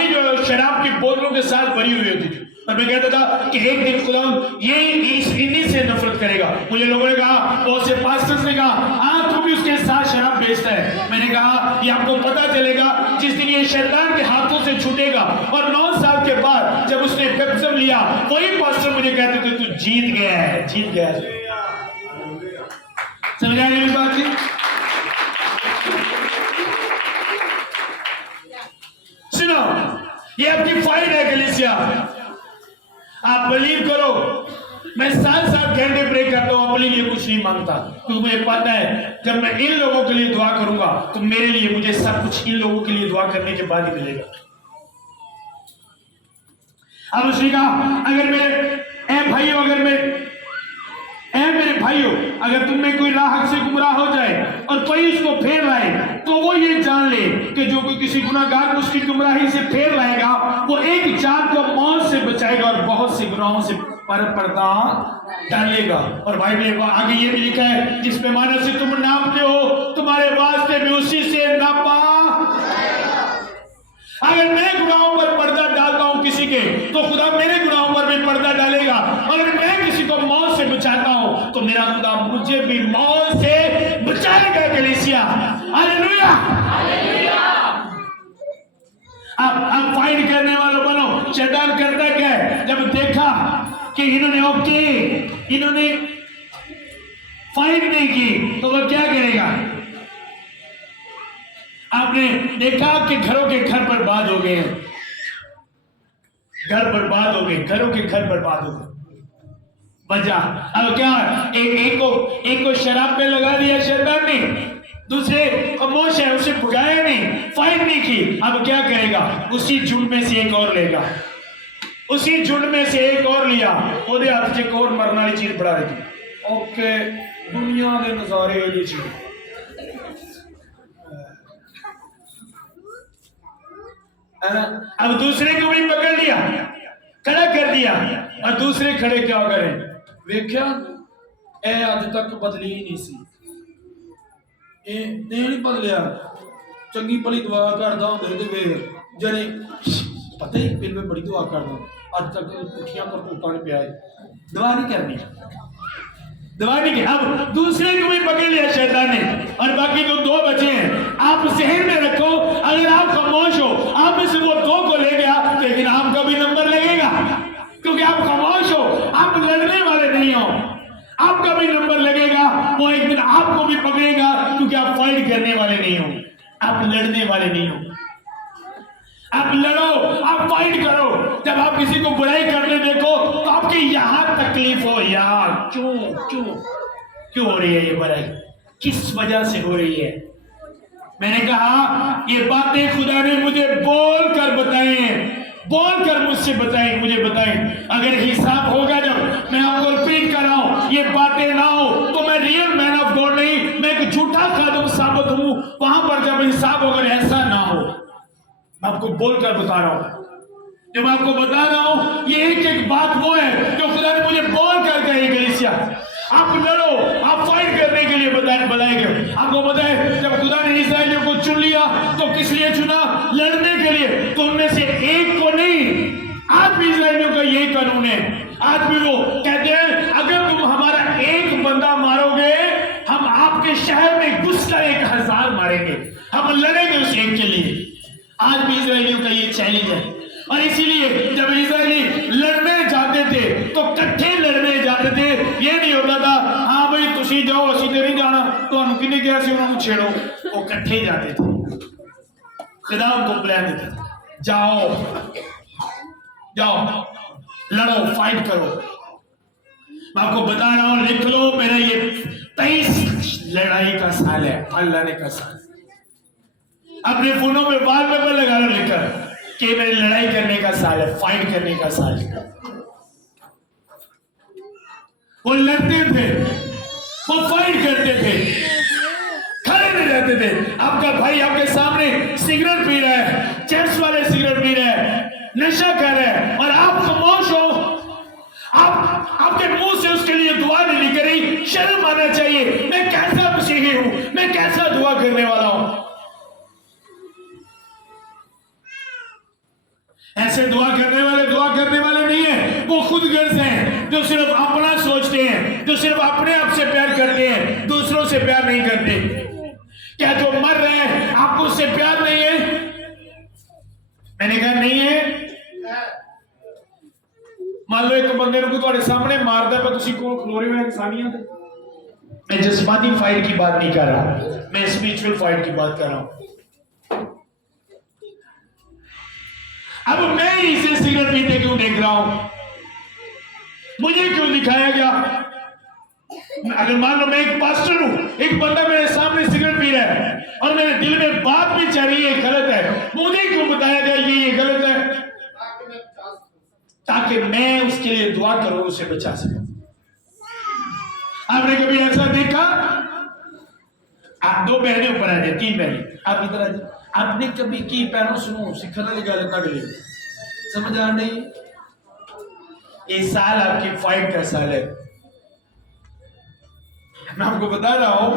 जो शराब की बोतलों के साथ भरी हुई होती थी, और मैं कहता था कि एक दिन खुदा ये इन्हीं से नफरत करेगा। मुझे लोगों ने कहा, बहुत से पास्टर्स ने कहा तू भी उसके साथ शराब बेचता है। मैंने कहा ये आपको पता चलेगा जिस दिन ये शैतान के हाथों से छूटेगा। और 9 साल के बाद जब उसने बपतिस्मा लिया, वही पास्टर मुझे कहते थे तू जीत गया है, जीत गया है। समझ आ रही बात जी? सुनो, ये आपकी फाइट है कलीसिया। आप बिलीव करो, मैं 7-7 घंटे प्रे करता हूं, अपने लिए कुछ नहीं मांगता, क्योंकि मुझे पता है जब मैं इन लोगों के लिए दुआ करूंगा तो मेरे लिए, मुझे सब कुछ इन लोगों के लिए दुआ करने के बाद ही मिलेगा। अब उसने कहा मेरे भाइयों अगर तुम में कोई राह से गुमराह हो जाए और कोई उसको फेर लाए, तो वो ये जान ले कि जो कोई किसी गुनाहगार को उसकी गुमराही से फेर लाएगा, वो एक जान को मौत से बचाएगा और बहुत से गुनाहों से पर्दा डालेगा। और बाइबल में आगे ये भी लिखा है, जिस पैमाने से तुम नापते हो तुम्हारे वास्ते भी उसी से नापा। अगर मैं गुनाहों पर पर्दा डालता हूं किसी के, तो खुदा मेरे गुनाहों पर भी पर्दा डालेगा। और अगर मैं किसी को मौत से बचाता हूं, तो मेरा खुदा मुझे भी मौत से बचाएगा। कलीसिया, हालेलुया। अब फाइट करने वालों बनो। शैतान करता क्या है, जब देखा कि इन्होंने फाइट नहीं की, तो वह क्या करेगा? आपने देखा कि घरों के घर बर्बाद हो गए हैं, घर बर्बाद हो गए, घरों के घर बर्बाद हो गए। वजह अब क्या? एक को शराब पे लगा दिया शैतान ने, दूसरे खामोश है, उसे भगाया नहीं, फाइट नहीं की। अब क्या करेगा? उसी झुंड में से एक और लेगा, उसी झुंड में से एक और लिया, ਉਹਦੇ ਹੱਥ 'ਚ ਇੱਕ और मरने वाली चीज फड़ा दी। ओके, दुनिया के नजारे ये चीज। अब दूसरे को भी पकड़ लिया, खड़ा कर दिया, और दूसरे खड़े क्या करें? वेख्या ए अज तक बदली ही नहीं सी, ए नहीं बदलिया, चंगी भली दुआ करदा होंदे ते वे जने पता ही फिर मैं बड़ी दुआ करदा, अज तक पुठियां करतूतां ने पिया दुआ नहीं करनी, दुआ नहीं की। अब दूसरे को भी पकड़ लिया शैतान ने, और बाकी तो दो बचे हैं। आप जहन में रखो, अगर आप खामोश हो, आप में से वो दो को ले गया, लेकिन आपका भी नंबर लगेगा, क्योंकि आप खामोश हो, आप लड़ने वाले नहीं हो, आपका भी नंबर लगेगा। वो एक दिन आपको भी पकड़ेगा, क्योंकि आप फाइट करने वाले नहीं हो, आप लड़ने वाले नहीं हो। आप लड़ो, आप फाइट करो। जब आप किसी को बुराई करने देखो, तो आपके यहां तकलीफ हो, यार क्यों क्यों क्यों हो रही है ये बुराई, किस वजह से हो रही है? मैंने कहा ये बातें खुदा ने मुझे बोल कर बताई हैं, बोल कर मुझसे बताई, मुझे बताई। अगर हिसाब होगा, जब मैं आपको रिपीट कर रहा हूं, ये बातें ना हो, तो मैं रियल मैन ऑफ गॉड नहीं, मैं एक झूठा खादिम साबित हूं। वहां पर जब हिसाब अगर ऐसा ना हो, मैं आपको बोलकर बता रहा हूं, जो मैं आपको बता रहा हूं, ये एक एक बात वो है जो खुदा ने मुझे बोल कर कही। कलीसिया, आप लड़ो, आप फाइट करने के लिए बनाए गए। आपको पता है, जब खुदा ने इस्राएलियों को चुन लिया, तो किस लिए चुना? लड़ने के लिए। तो उनमें से एक को नहीं, आज भी इस्राएलियों का यही कानून है। आज भी वो कहते हैं, अगर तुम हमारा एक बंदा मारोगे, हम आपके शहर में घुसकर 1000 मारेंगे, हम लड़ेंगे उस एक के लिए। आज भी इस्राएलियों का ये चैलेंज है। और इसीलिए जब इस्राएली लड़ने जाते थे, तो इकट्ठे लड़ने जाते थे। ये नहीं होता था, हाँ भाई तुसी जाओ, असी तो नहीं जाना, तो हम किन्ने कहा सी उन्होंने छेड़ो। वो इकट्ठे जाते थे, खुदा उनको प्लान देता था, जाओ जाओ लड़ो, फाइट करो। मैं आपको बता रहा हूं, लिख लो, मेरा ये 23 लड़ाई का साल है, फल लाने का साल। अपने फोनों में वॉलपेपर लगा लो लेकर कि मेरी लड़ाई करने का साल है, फाइट करने का साल है। वो लड़ते थे, वो फाइट करते थे, खड़े नहीं रहते थे। आपका भाई आपके सामने सिगरेट पी रहा है, चेस्ट वाले सिगरेट पी रहा है, नशा कर रहा है, और आप खामोश हो। आपके मुंह से उसके लिए दुआ नहीं निकली। शर्म आना चाहिए। मैं कैसा मसीही हूं, मैं कैसा दुआ करने वाला हूं। ऐसे दुआ करने वाले नहीं है, वो खुद गर्ज हैं, जो सिर्फ अपना सोचते हैं, जो सिर्फ अपने आप से प्यार करते हैं, दूसरों से प्यार नहीं करते। क्या जो मर रहे हैं, आपको उससे प्यार नहीं है? मैंने कहा नहीं है। मान लो एक बंदे को तुम्हारे सामने मारता है, तुसी कोल खलोरे में इंसानियत। मैं जिस्मानी फाइट की बात नहीं कर रहा, मैं स्पिरिचुअल फाइट की बात कर रहा हूं। अब मैं इसे सिगरेट पीते क्यों देख रहा हूं? मुझे क्यों दिखाया गया? अगर मान लो मैं एक पास्टर हूं, एक बंदा मेरे सामने सिगरेट पी रहा है और मेरे दिल में बात भी चल रही है गलत है, मुझे क्यों बताया गया ये गलत है? ताकि मैं उसके लिए दुआ करूं, उसे बचा सकूं। आपने कभी ऐसा देखा? आप दो बहनें ऊपर आ जाए, तीन बहनें आप इधर आ जाए। आपने कभी की पैरों सुनो सिखर वाली गल तक समझ आ नहीं? इस साल आपकी फाइट का साल है। मैं आपको बता रहा हूं,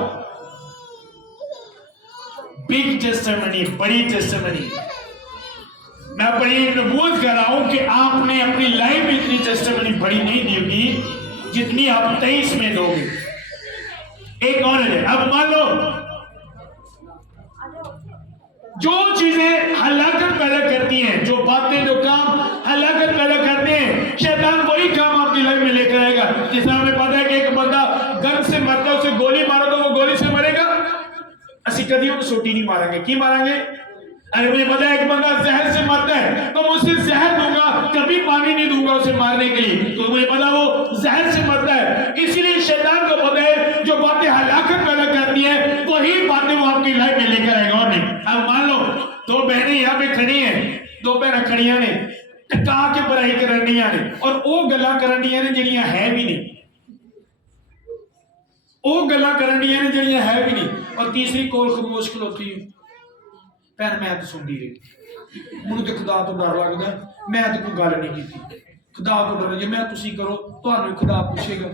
बिग टेस्टिमनी, बड़ी टेस्टिमनी। मैं बड़ी नबूवत कर रहा हूं कि आपने अपनी लाइफ में इतनी टेस्टिमनी बड़ी नहीं दी होगी जितनी आप 23 में दोगे। एक और है, अब मान लो जो चीजें हलाकत पैदा करती हैं, जो बातें, जो काम हलाकत पैदा करते हैं, शैतान वही काम आपकी लाइफ में लेकर आएगा। जैसे हमें पता है कि एक बंदा गन से मरता है, उसे गोली मारो तो वो गोली से मरेगा। असि कभी उनको सोटी नहीं मारेंगे, की मारेंगे? अरे मुझे पता है एक बंदा जहर से मरता है तो मैं उसे जहर दूंगा, कभी पानी नहीं दूंगा उसे मारने के लिए, तो मुझे पता वो जहर से मरता है। इसीलिए शैतान को पता है जो बातें हलाकत पैदा करती है वही बातें वो आपकी लाइफ में लेकर आएगा और नहीं। अब मान लो दो बहनें यहाँ पे खड़ी हैं, दो बहन खड़िया ने कहा के बुराई करनिया ने, और वो गल्लां करनिया ने जड़ियां है भी नहीं, वो गल्लां करनिया ने जड़ियां है भी नहीं, और तीसरी कोल खामोश खलोती है। भैन मैं तो सुनती रही, मुझे तो खुदा तो डर लगता, मैं तो कोई गल नहीं की, खुदा तो डर, जो मैं तुसी करो तो खुदा पूछेगा,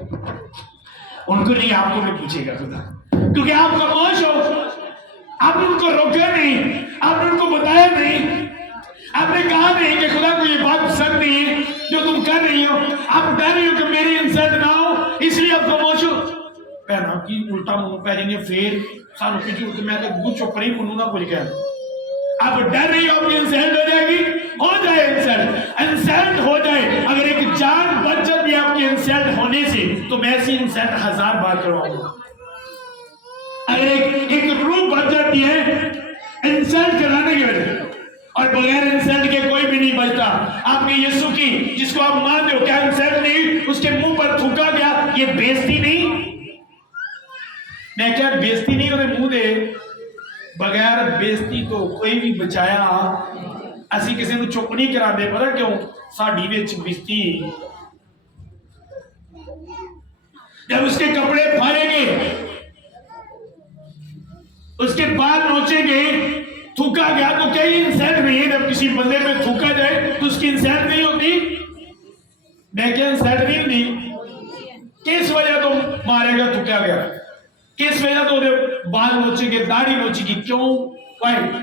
उनको नहीं आपको भी पूछेगा खुदा, क्योंकि आप खामोश हो। आपने उनको रोका नहीं, आपने उनको बताया नहीं, आपने कहा नहीं कि खुदा को ये बात पसंद नहीं है जो तुम कर रही हो, आप डर रही हो कि मेरी इंसल्ट ना हो, इसलिए आप खामोश हो। भैन की उल्टा मुंह पै जाने फिर सानू की मैं तो गुछ चुप रही, मुनू ना कुछ कह। आप डर रही हो आपकी इंसल्ट हो जाएगी, हो जाए इंसल्ट, इंसल्ट हो जाए। अगर एक जान बच जाती है आपकी इंसल्ट होने से तो मैं ऐसी इंसल्ट 1000 बार करवाऊंगा। अगर एक रूह बच जाती है इंसल्ट कराने की वजह, और बगैर इंसल्ट के कोई भी नहीं बचता। आपने यीशु की जिसको आप मानते हो, क्या इंसल्ट नहीं? उसके मुंह पर थूका गया, ये बेइज्जती नहीं? मैं क्या बेइज्जती नहीं उन्हें मुंह दे, बगैर बेइज्जती तो कोई भी बचाया। असी किसी को चुप नहीं कराते, पता क्यों? साडी विच बेइज्जती, जब उसके कपड़े फाड़ेंगे, उसके बाल नोचेंगे, थूका गया तो क्या इंसल्ट नहीं है? जब किसी बंदे में थूका जाए तो उसकी इंसल्ट नहीं होती? मैं क्या इंसल्ट नहीं होती? किस वजह तो मारेगा, थूका गया, किस वजह तो बाल नोचेंगे, दाढ़ी नोचेगी, क्यों?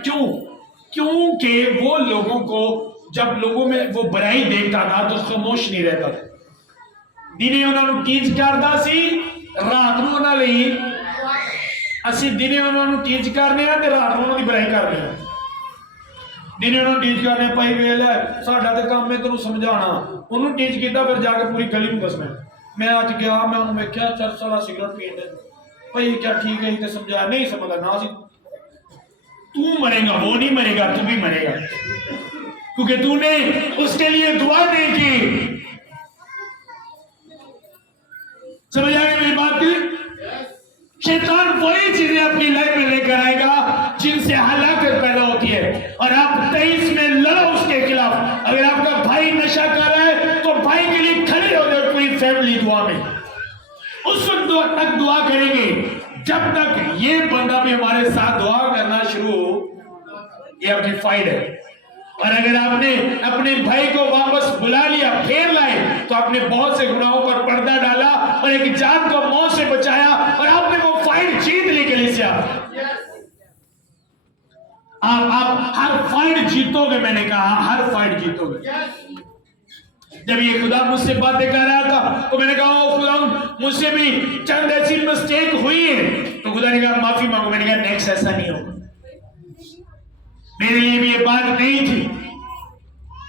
क्यों? क्योंकि वो लोगों को, जब लोगों में वो बुराई देखता था तो खामोश नहीं रहता था। दिने उन्होंने टीच करता सी, रात ਨੂੰ ਉਹਨਾਂ ਲਈ ਅਸੀਂ दिने उन्होंने टीच करने आ, रात ਨੂੰ ਉਹਨਾਂ ਦੀ बुराई करने आ। दिने उन्होंने टीच करने भाई वेल है साडा ते काम है तेनू समझाना, उन्होंने टीच किया, फिर जाके पूरी गली में दसना। मैं अज गया, मैं उन्होंने वेख्या चर्च वाला सिगरेट पींदा, भाई क्या ठीक है, समझाया नहीं समझा ना सी, तू मरेगा, वो नहीं मरेगा, तू भी मरेगा, क्योंकि तूने उसके लिए दुआ नहीं की। समझ आ गई मेरी बात की? शैतान वही चीजें अपनी लाइफ में लेकर आएगा जिनसे हलाकत पैदा होती है, और आप 23 में लड़ो उसके खिलाफ। अगर आपका भाई नशा कर रहा है तो भाई के लिए खड़े हो जाओ पूरी फैमिली दुआ में। उस वक्त तक दुआ करेंगे जब तक ये बंदा भी हमारे साथ दुआ करना शुरू हो, ये आपकी फाइट है। और अगर आपने अपने भाई को वापस बुला लिया, फेर लाए, तो आपने बहुत से गुनाहों पर पर्दा डाला और एक जान को मौत से बचाया, और आपने वो फाइट जीत ली कलीसिया। आप हर फाइट जीतोगे, मैंने कहा हर फाइट जीतोगे। जब ये खुदा मुझसे बातें कर रहा था तो मैंने कहा ओ खुदा मुझसे भी चंद ऐसी मिस्टेक हुई है, तो खुदा ने कहा माफी मांगो। मैंने कहा नेक्स्ट ऐसा नहीं होगा, मेरे लिए भी ये बात नहीं थी।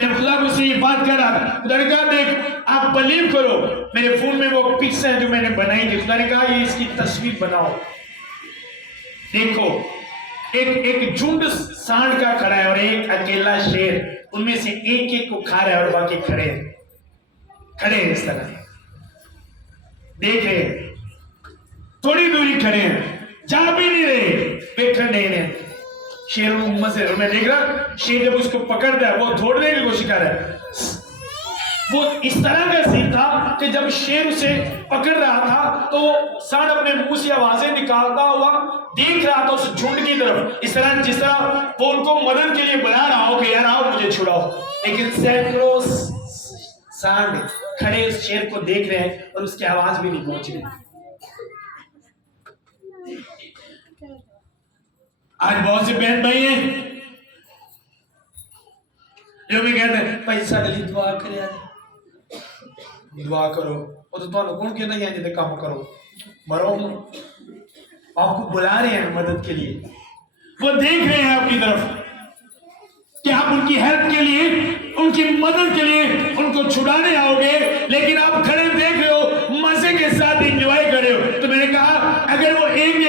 जब खुदा मुझसे ये बात कर रहा था, खुदा ने कहा देख आप बिलीव करो, मेरे फोन में वो पिक्स है जो मैंने बनाई थी, खुदा ने कहा ये इसकी तस्वीर बनाओ, देखो एक झुंड सांड का खड़ा है और एक अकेला शेर, उनमें से एक एक को खा रहा है और बाकी खड़े हैं इस तरह देख रहे, थोड़ी दूरी खड़े हैं, जा भी नहीं रहे, बैठे नहीं रहे। शेर में देख रहा, शेर जब उसको पकड़ता है वो छोड़ने की कोशिश कर रहा है, वो इस तरह का सीन था कि जब शेर उसे पकड़ रहा था तो सांड अपने मुंह से आवाजें निकालता हुआ देख रहा था उस झुंड की तरफ, इस तरह जिस तरह वो उनको मदद के लिए बुला रहा हो कि यार आओ मुझे छुड़ाओ। लेकिन सैकड़ों सांड खड़े उस शेर को देख रहे हैं और उसकी आवाज भी नहीं पहुंच रही। आज बहुत से बहन भाई हैं जो भी कहते हैं भाई साडे लिए दुआ करे, दुआ करो। वो तो तुहानू कौन कहता है जिन्हें काम करो, मरो। आपको बुला रहे हैं मदद के लिए, वो देख रहे हैं आपकी तरफ कि आप उनकी हेल्प के लिए, उनकी मदद के लिए उनको छुड़ाने आओगे, लेकिन आप खड़े देख रहे हो, मजे के साथ एंजॉय कर रहे हो। तो मैंने कहा अगर वो एक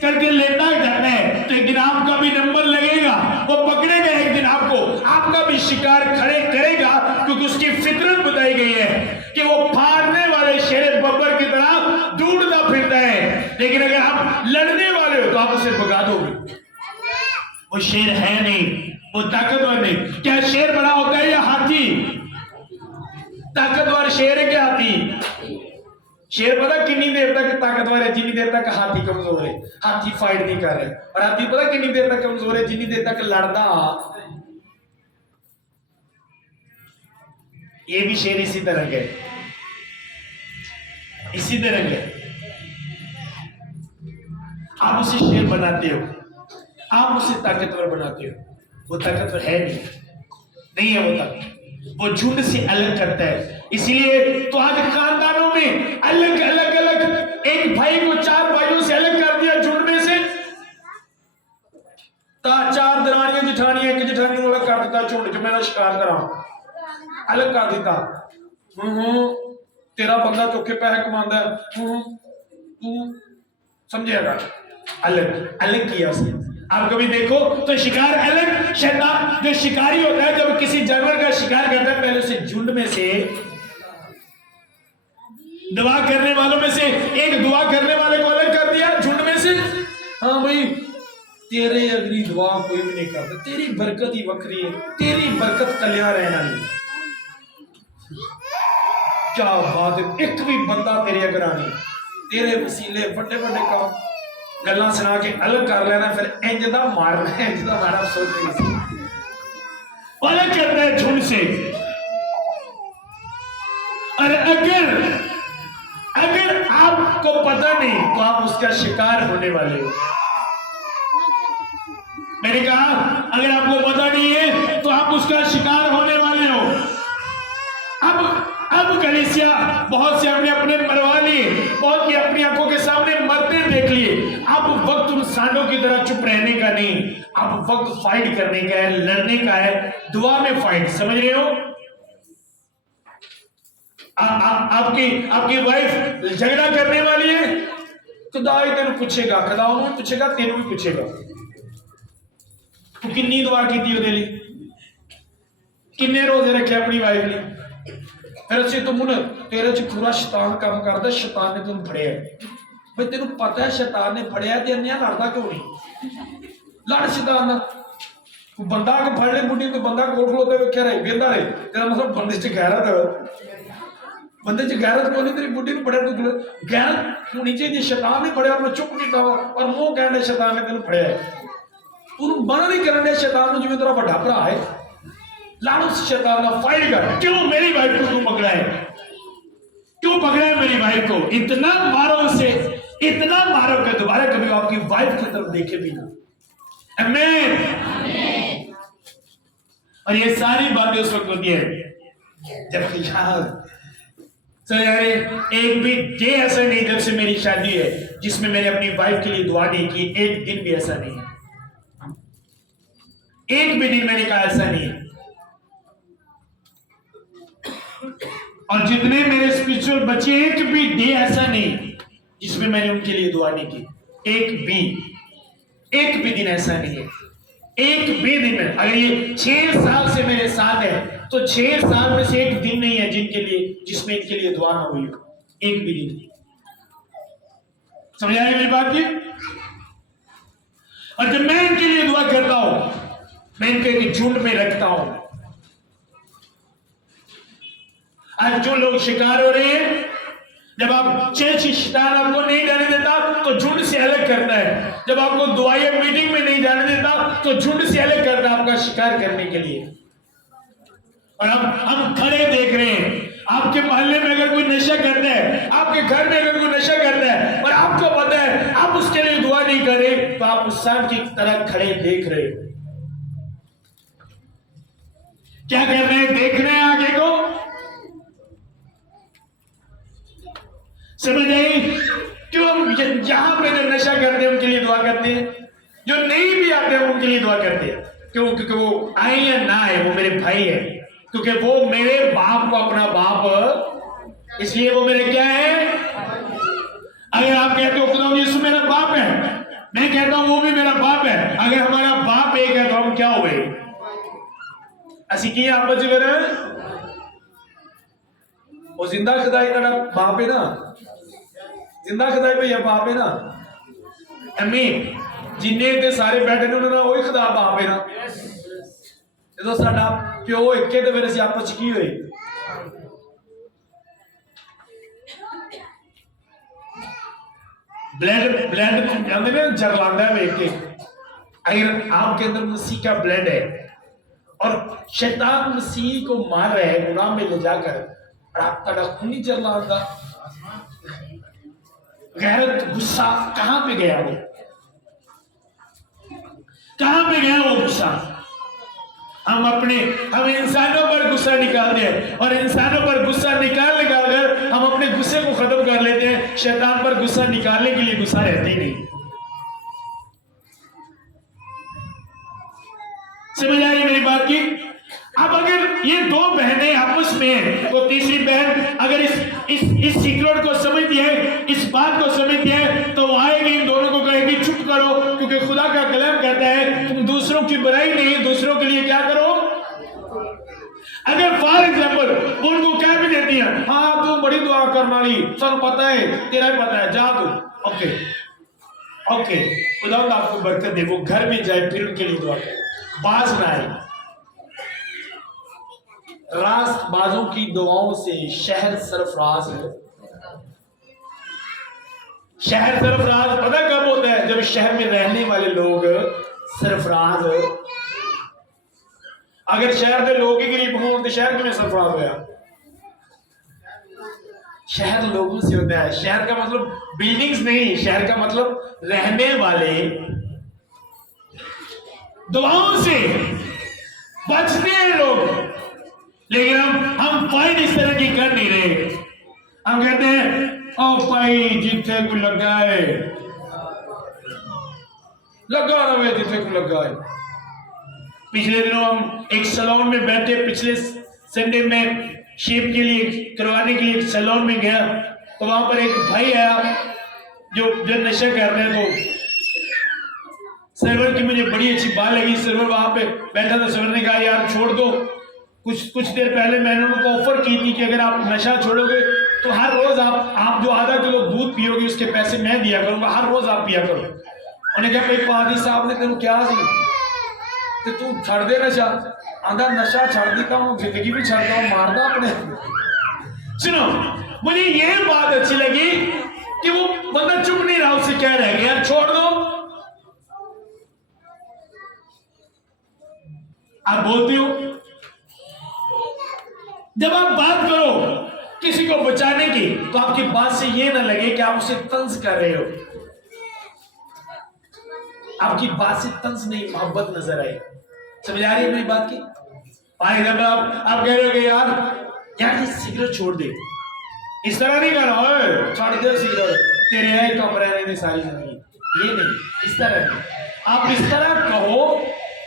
करके लेता जाना है तो एक दिन आपका भी नंबर लगेगा, वो पकड़ेगा एक दिन आपको, आपका भी शिकार खड़े करेगा, क्योंकि उसकी फितरत बताई गई है कि वो फाड़ने वाले शेर बब्बर की तरह ढूंढता फिरता है। लेकिन अगर आप लड़ने वाले हो तो आप उसे भगा दोगे। वो शेर है नहीं, वो ताकतवर नहीं। क्या शेर बड़ा होता है या हाथी? ताकतवर शेर है क्या हाथी? शेर पता कितनी देर तक ताकतवर है जितनी देर तक हाथी कमजोर है। हाथी फाइट नहीं कर रहे, और हाथी पता कितनी देर तक कमजोर है जितनी देर तक लड़ता। ये भी शेर इसी तरह के, इसी तरह के। आप उसे शेर बनाते हो, आप उसे ताकतवर बनाते हो, वो ताकतवर है नहीं है वो ताकत, वो झुंड से अलग करता है। इसीलिए तो आज खानदानों में अलग अलग अलग, एक भाई को 4 भाइयों से अलग कर दिया झुंड में से, 4 दरानियां जिठानियां, एक जेठानी को अलग कर देता झुंड जो मैंने शिकार करा, अलग कर देता। तेरा बंदा चौके पैसे कमांदा है, तू समझेगा, अलग अलग किया उसने। आप कभी देखो तो शिकार अलग, शैतान जो शिकारी होता है जब किसी जानवर का शिकार करता है पहले उसे झुंड में से, दुआ करने वालों में से एक दुआ करने वाले को अलग कर दिया झुंड में से। हाँ भाई तेरे अगली दुआ कोई भी नहीं करता, तेरी बरकत ही वक्री है, तेरी बरकत कल्याण रहना नहीं। क्या बात है, एक भी बंदा तेरे अगर आनी, तेरे वसीले बड़े बड़े काम गल्ला सुना के अलग कर लेना, फिर इंज दा मारना है, इंज दा मारा सोच नहीं सी, अलग करता है झुंड से। और अगर आपको पता नहीं तो आप उसका शिकार होने वाले हो। मैंने कहा अगर आपको पता नहीं है तो आप उसका शिकार होने वाले हो। अब कलीसिया बहुत से अपने अपने मरवा लिए, बहुत की अपनी आंखों के सामने मरते देख लिए। अब वक्त उन सांडों की तरह चुप रहने का नहीं, अब वक्त फाइट करने का है, लड़ने का है, दुआ में फाइट। समझ रहे हो? आपकी वाइफ झगड़ा करने वाली है, खुदा ही तेन पूछेगा, खुदा उन्होंने पूछेगा, तेन भी पूछेगा तू किन्नी दुआ की लिए, किन्ने रोजे रखे अपनी वाइफ ने। फिर असं तुम तेरे च पूरा शैतान काम करता, शैतान ने तुम फड़िया भाई, तेन पता है शैतान ने फड़िया, ते अन्या लड़दा क्यों नहीं? लड़ शैतान ना, बंदा आके फड़ ले बुढ़ी, कोई बंदा कोल खलोते वेख्या रहे वेंदा रहे, तेरा मतलब बंदे च गैरत, बंदे च गैरत कोई नहीं। तेरी बुढ़ी को फड़िया, तू गैरत होनी चाहिए। शैतान ने फड़िया, मैं चुप किया वा, और मुंह कहने शैतान ने तेन फड़िया, तू मना नहीं करने शैतान जिवें तेरा बड़ा भरा है। लाड़ो शैतान ना फाइट कर, क्यों मेरी वाइफ को तू पकड़ा है, क्यों पकड़ा है मेरी वाइफ को? इतना मारो उसे, इतना मारो कि दोबारा कभी आपकी वाइफ की तरफ देखे भी ना। आमीन। और ये सारी बातें उस वक्त होती है जब यार एक भी डे ऐसा नहीं जब से मेरी शादी है जिसमें मैंने अपनी वाइफ के लिए दुआ नहीं की। एक दिन भी ऐसा नहीं है, एक भी दिन मैंने कहा ऐसा नहीं है। और जितने मेरे स्पिरिचुअल बच्चे, एक भी डे ऐसा नहीं जिसमें मैंने उनके लिए दुआ नहीं की। एक भी दिन ऐसा नहीं है, एक भी दिन में। अगर ये 6 साल से मेरे साथ है तो 6 साल में से एक दिन नहीं है जिसमें इनके लिए दुआ ना हुई हो, एक भी दिन। समझ आए मेरी बात की? और जब मैं इनके लिए दुआ करता हूं, मैं इनके झुंड में रखता हूं, आज जो लोग शिकार हो रहे हैं, जब आप शैतान आपको नहीं जाने देता तो झुंड से अलग करता है, जब आपको दुआया मीटिंग में नहीं जाने देता तो झुंड से अलग करता है आपका शिकार करने के लिए। और हम खड़े देख रहे हैं, आपके मोहल्ले में अगर कोई नशा करता है, आपके घर में अगर कोई नशा करता है और आपको पता है आप उसके लिए दुआ नहीं कर रहे, तो आप उस सांप की तरह खड़े देख रहे हो। क्या कर रहे हैं? देख रहे हैं आगे को। समझ आई? क्यों हम जहां पे जो नशा करते हैं उनके लिए दुआ करते हैं, जो नहीं भी आते हैं उनके लिए दुआ करते हैं। क्यों? क्योंकि वो आए या ना आए वो मेरे भाई है, क्योंकि वो मेरे बाप को अपना बाप, इसलिए वो मेरे क्या है। अगर आप कहते हो खुदा यीशु मेरा बाप है, मैं कहता हूं वो भी मेरा बाप है, अगर हमारा बाप एक है तो हम क्या हुए? असी की आप बच गए। वो जिंदा खुदाई का बाप है ना, जिंदा खुदाई भैया बाप है ना। अमीन। जिन्ने ते सारे बैठे ने उन्होंने वही खुदा बाप है ना। जो साडा प्यो एक है तो फिर असी आपस की होए। ब्लड ब्लड में जरलांदा है वेख के। अगर आपके अंदर मसीह का ब्लड है और शैतान मसीह को मार रहा है गुनाह में ले जाकर, और आपका खून नहीं जरलांदा, गैरत गुस्सा कहां पे गया? वो कहां पे गया वो गुस्सा? हम इंसानों पर गुस्सा निकालते हैं और इंसानों पर गुस्सा निकाल कर हम अपने गुस्से को खत्म कर लेते हैं। शैतान पर गुस्सा निकालने के लिए गुस्सा रहते ही नहीं। समझ आई मेरी बात की? अब अगर ये दो बहनें आपस में हैं तो तीसरी बहन अगर इस सीक्रेट को समझती है, इस बात को समझती है, तो वो आएगी इन दोनों को कहेगी चुप करो, क्योंकि खुदा का कलाम कहता है तुम दूसरों की बुराई नहीं दूसरों के लिए क्या करो। अगर फॉर एग्जाम्पल वो उनको क्या भी देती है, हाँ तू बड़ी दुआ करने वाली, सब पता है, तेरा भी पता है, जा तू। ओके ओके, खुदा आपको बरकत दे। वो घर में जाए फिर उनके लिए दुआ करे, बाज ना आए। रास्तबाजों की दुआओं से शहर सरफराज है। शहर सरफराज पता कब होता है? जब शहर में रहने वाले लोग सरफराज हो। अगर शहर के लोग ही गरीब हों तो शहर में सरफराज होया। शहर लोगों से होता है। शहर का मतलब बिल्डिंग्स नहीं, शहर का मतलब रहने वाले दुआओं से बचते हैं लोग। लेकिन हम फाइट इस तरह की कर नहीं रहे। हम कहते हैं ओ भाई जिथे को लगा है लगा रहे, जिथे को लगा है। पिछले दिनों हम एक सैलून में बैठे, पिछले संडे में शेप के लिए करवाने के लिए एक सैलून में गया, तो वहां पर एक भाई आया जो नशा कर रहे हैं। तो सर्वर की मुझे बड़ी अच्छी बात लगी। सर्वर वहां पे बैठा था, सर्वर ने कहा यार छोड़ दो। कुछ देर पहले मैंने उनको ऑफर की थी कि अगर आप नशा छोड़ोगे तो हर रोज आप जो आधा किलो दूध पियोगे उसके पैसे मैं दिया करूंगा, हर रोज आप पिया करो। उन्होंने कहा भाई पादी साहब ने तेन क्या सी तू छड़ दे नशा। आधा नशा छड़ दी हूँ, जिंदगी भी छड़ता हूँ, मारदा अपने। सुनो, मुझे ये बात अच्छी लगी कि वो बंदा चुप नहीं रहा, उससे कह रहा है यार छोड़ दो। आप बोलते हो जब आप बात करो किसी को बचाने की तो आपकी बात से ये ना लगे कि आप उसे तंज कर रहे हो। आपकी बात से तंज नहीं, मोहब्बत नजर आए। समझ आ रही है मेरी बात की? जब आप कह रहे हो कि यार ये सिगरेट छोड़ दे, इस तरह नहीं करो छोड़ दे सिगरेट, तेरे है कम रहने में सारी जिंदगी, ये नहीं, इस तरह नहीं। आप इस तरह कहो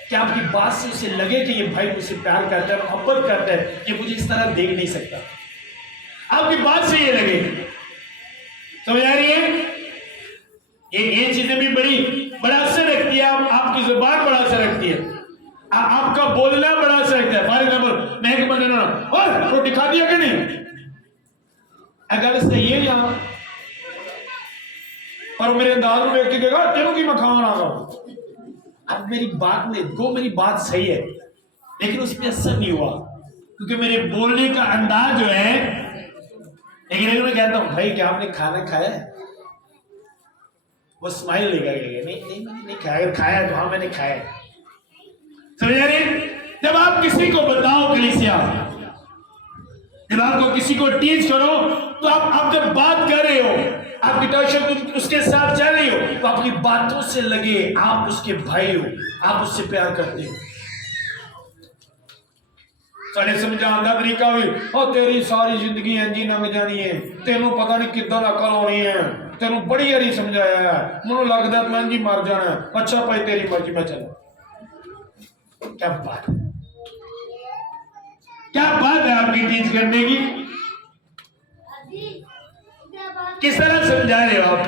कि आपकी बात से उसे लगे कि ये भाई मुझसे प्यार करता है, मोहब्बत करता है, ये मुझे इस तरह देख नहीं सकता। आपकी बात से ये लगे। समझ आ रही है? ये चीजें भी बड़ा असर रखती है। आपकी जुबान बड़ा असर रखती है, आपका बोलना बड़ा असर रखता है। फॉर एग्जाम्पल मैं एक बंदे ना रोटी खा दिया कि नहीं, अगर सही है यहाँ और मेरे अंदाज में व्यक्ति कहेगा तेनों की मैं खाना रहा। अब मेरी बात में मेरी बात सही है लेकिन उस पर असर नहीं हुआ, क्योंकि मेरे बोलने का अंदाज जो है, लेकिन मैं कहता हूं भाई क्या आपने खाना खाया है, वो स्माइल लेकर गए, नहीं नहीं मैंने नहीं खाया, अगर खाया तो हाँ मैंने खाया है। समझ आ रही? जब आप किसी को बताओ कलीसिया, जब आपको किसी को टीच करो, तो आप जब बात कर रहे हो, आपकी दर्शक उसके साथ चल रही हो, तो आपकी बातों से लगे आप उसके भाई हो, आप उससे प्यार करते हो। साढ़े समझाने का तरीका भी, और तेरी सारी जिंदगी इंजी लंघ जानी है, तेनों पता नहीं कितना अकल होनी है, तेनों बड़ी बारी समझाया है, मुझे लगता मैं इंजी मर जाना, अच्छा भाई तेरी मर्जी में चलो। क्या बात, क्या बात है आपकी टीच करने की? किस तरह समझा रहे हो आप?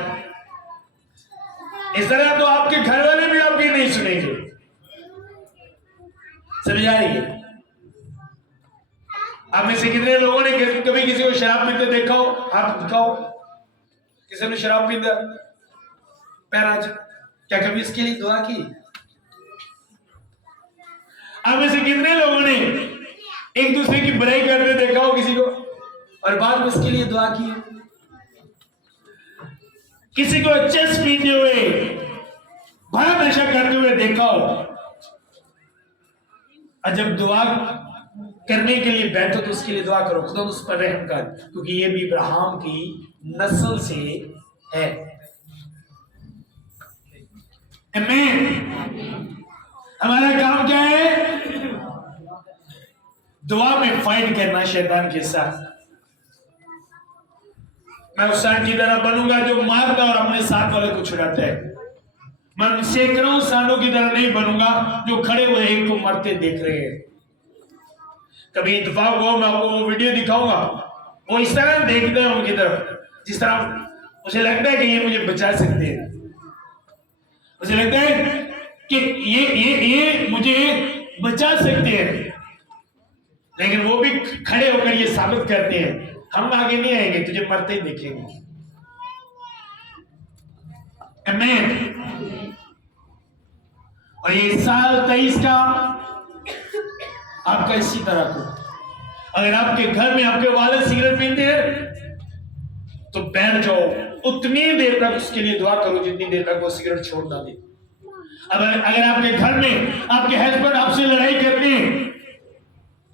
इस तरह तो आपके घर वाले भी आपकी नहीं सुनेंगे। समझा रही है? आप में से कितने लोगों ने कभी किसी को शराब पीते देखा हो? हाथ दिखाओ, किसी ने शराब पीता पैराज, क्या कभी इसके लिए दुआ की? आप में से कितने लोगों ने एक दूसरे की बुराई करते देखा हो किसी को और बाद में उसके लिए दुआ की? किसी को चेस पीते हुए, बड़ा नशा करते हुए देखा हो, और जब दुआ करने के लिए बैठो तो उसके लिए दुआ करो, खुदा उस पर रहम कर, क्योंकि ये भी इब्राहिम की नस्ल से है। आमीन। हमारा काम क्या है? दुआ में फाइट करना शैतान के साथ। मैं उस सांड की तरह बनूंगा जो मारता और अपने साथ वाले को छुड़ाता है। मैं सैकड़ों सांडों की तरह नहीं बनूंगा जो खड़े हुए एक को मरते देख रहे हैं। कभी इत्तेफाक हुआ, मैं आपको वो वीडियो दिखाऊंगा, वो इस तरह देखते हैं उनकी तरफ जिस तरह मुझे लगता है कि ये मुझे बचा सकते हैं, मुझे लगता है कि ये मुझे बचा सकते हैं, लेकिन वो भी खड़े होकर ये साबित करते हैं हम आगे नहीं आएंगे, तुझे मरते ही देखेंगे। आमीन। और ये साल 23 का आपका इसी तरह को, अगर आपके घर में आपके वालिद सिगरेट पीते हैं तो बैठ जाओ, उतनी देर तक उसके लिए दुआ करो जितनी देर तक वो सिगरेट छोड़ ना दे। अगर आपके घर में आपके हस्बैंड आपसे लड़ाई करते हैं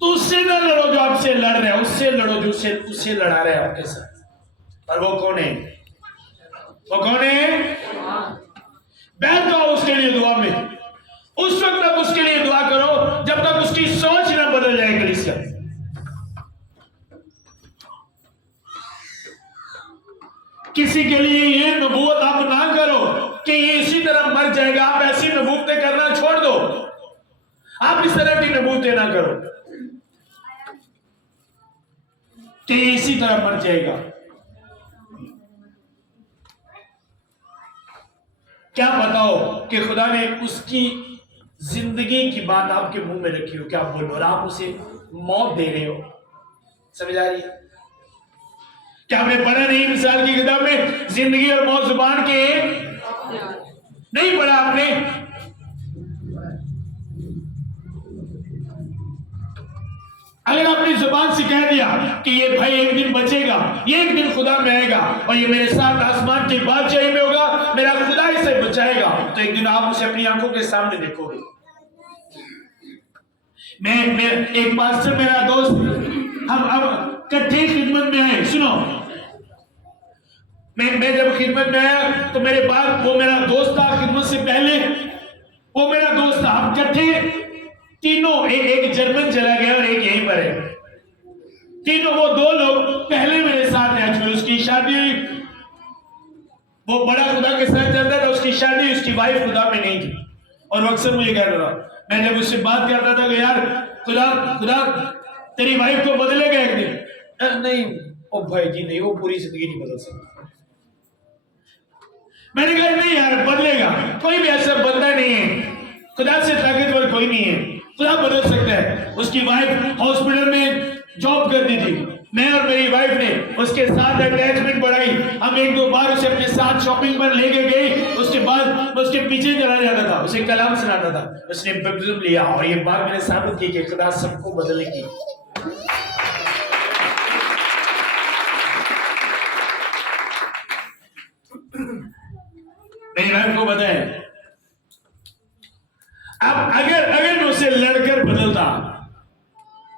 तो उससे ना लड़ो जो आपसे लड़ रहे हैं, उससे लड़ो जो उससे लड़ा रहे हैं आपके साथ। और वो कौन है? वो कौन है? बैठ जाओ उसके लिए दुआ में, उस वक्त तक उसके लिए दुआ करो जब तक उसकी सोच ना बदल जाए। कलीसिया, किसी के लिए ये नबूवत आप ना करो कि ये इसी तरह मर जाएगा, आप ऐसी नबूवतें करना छोड़ दो। आप इस तरह की नबूवतें ना करो कि ये इसी तरह मर जाएगा। क्या बताओ कि खुदा ने उसकी जिंदगी की बात आपके मुंह में रखी हो, क्या आप बोलो और आप उसे मौत दे रहे हो। समझ आ रही है? क्या आपने पढ़ा नहीं मिसाल की किताब में, जिंदगी और मौत जुबान के नहीं पढ़ा आपने? अगर आपने जुबान से कह दिया कि ये भाई एक दिन बचेगा, ये एक दिन खुदा में आएगा और ये मेरे साथ आसमान की बादशाही में होगा, मेरा खुदा इसे बचाएगा, तो एक दिन आप उसे अपनी आंखों के सामने देखोगे। मैं एक पास्टर मेरा दोस्त, हम इकट्ठे खिदमत में आए। सुनो, मैं जब खिदमत में आया तो मेरे बाद वो मेरा दोस्त था, खिदमत से पहले वो मेरा दोस्त था। हम इकट्ठे तीनों, एक जर्मन चला गया और एक यहीं पर है, तीनों वो दो लोग पहले मेरे साथ हैं। एक्चुअली उसकी शादी हुई, वो बड़ा खुदा के साथ चलता था, उसकी शादी, उसकी वाइफ खुदा में नहीं थी। और वो अक्सर मुझे कहता था, मैं जब उससे बात करता था कि यार खुदा तेरी वाइफ को बदलेगा एक दिन, नहीं ओ भाई जी नहीं, वो पूरी जिंदगी नहीं बदल सकती। मैंने कहा नहीं यार बदलेगा, कोई भी ऐसा बंदा नहीं है, खुदा से ताकतवर कोई नहीं है, खुदा बदल सकता है। उसकी वाइफ हॉस्पिटल में जॉब करती थी, मैं और मेरी वाइफ ने उसके साथ अटैचमेंट बढ़ाई। हम एक दो बार उसे अपने साथ शॉपिंग पर लेके गए, उसके बाद मैं उसके पीछे चला जाता था, उसे कलाम सुनाता था, उसने बपतिस्मा लिया और ये बात मैंने साबित की कि खुदा सबको बदलेगी। मेरी वाइफ को बताए, अब अगर मैं उसे लड़कर बदलता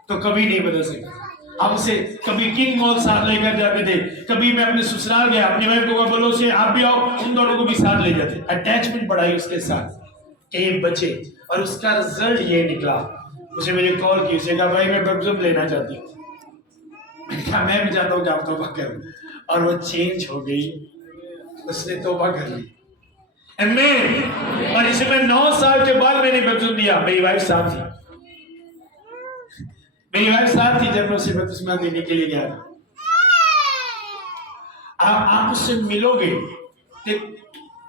तो कभी नहीं बदल सकता। हम उसे कभी किंग मॉल साथ लेकर जाते थे, कभी मैं अपने ससुराल गया, अपनी वाइफ को बोलो से आप भी आओ, उन दोनों को भी साथ ले जाते। अटैचमेंट बढ़ाई उसके साथ कि बचे, और उसका रिजल्ट ये निकला। उसे मैंने कॉल की, उसे कहा भाई मैं बपतिस्मा लेना चाहती हूँ। मैंने कहा मैं भी चाहता हूँ कि आप तौबा करें, और वो चेंज हो गई, उसने तौबा कर ली। आमीन। और इसे मैं 9 साल के बाद मैंने बपतिस्मा दिया। मेरी वाइफ साथ थी, मेरी वाइफ साथ थी जब मैं उसे बपतिस्मा देने के लिए गया था। आप उससे मिलोगे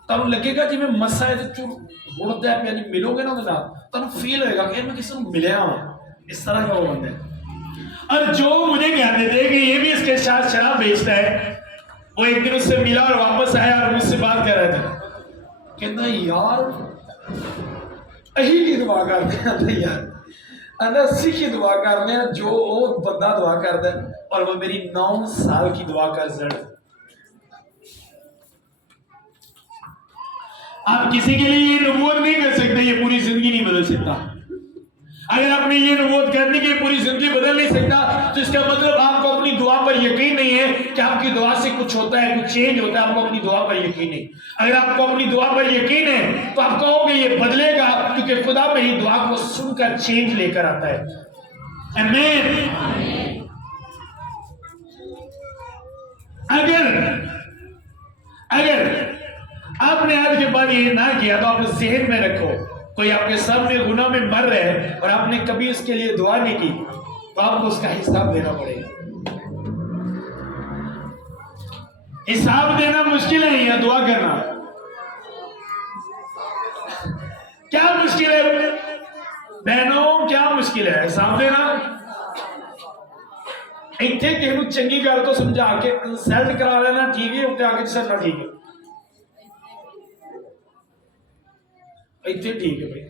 तब लगेगा कि मैं मसा है तो होता है, यानी मिलोगे ना ना तब फील होएगा कि मैं किसी को मिले हूं, इस तरह का वो बंदा है। और जो मुझे कहते थे कि ये भी इसके साथ शराब बेचता है, वो एक दिन उससे मिला और वापस आया और मुझसे बात कर रहा था, कहता यार अही की दुआ करते हैं यार, असी की दुआ करने जो वो बंदा दुआ करता है, और वो मेरी 9 साल की दुआ का रिजल्ट। आप किसी के लिए ये नबूवत नहीं कर सकते, ये पूरी जिंदगी नहीं बदल सकता। अगर आपने ये नबूवत करने की पूरी जिंदगी बदल नहीं सकता, तो इसका मतलब आपको अपनी दुआ पर यकीन नहीं है कि आपकी दुआ से कुछ होता है, कुछ चेंज होता है। आपको अपनी दुआ पर यकीन नहीं। अगर आपको अपनी दुआ पर यकीन है तो आप कहोगे ये बदलेगा, क्योंकि खुदा मेरी दुआ को सुनकर चेंज लेकर आता है। आमीन। अगर आपने आज के बाद ये ना किया तो आप ज़हन में रखो, कोई आपके सामने गुनाह में मर रहा है और आपने कभी उसके लिए दुआ नहीं की, तो आपको उसका हिसाब देना पड़ेगा। हिसाब देना मुश्किल है या दुआ करना? क्या मुश्किल है बहनों, क्या मुश्किल है हिसाब देना? इतने किसी चंगी गल तो समझा के इंसल्ट करा लेना ठीक है, उत्ते आके चलना ठीक है, इतने ठीक है भाई।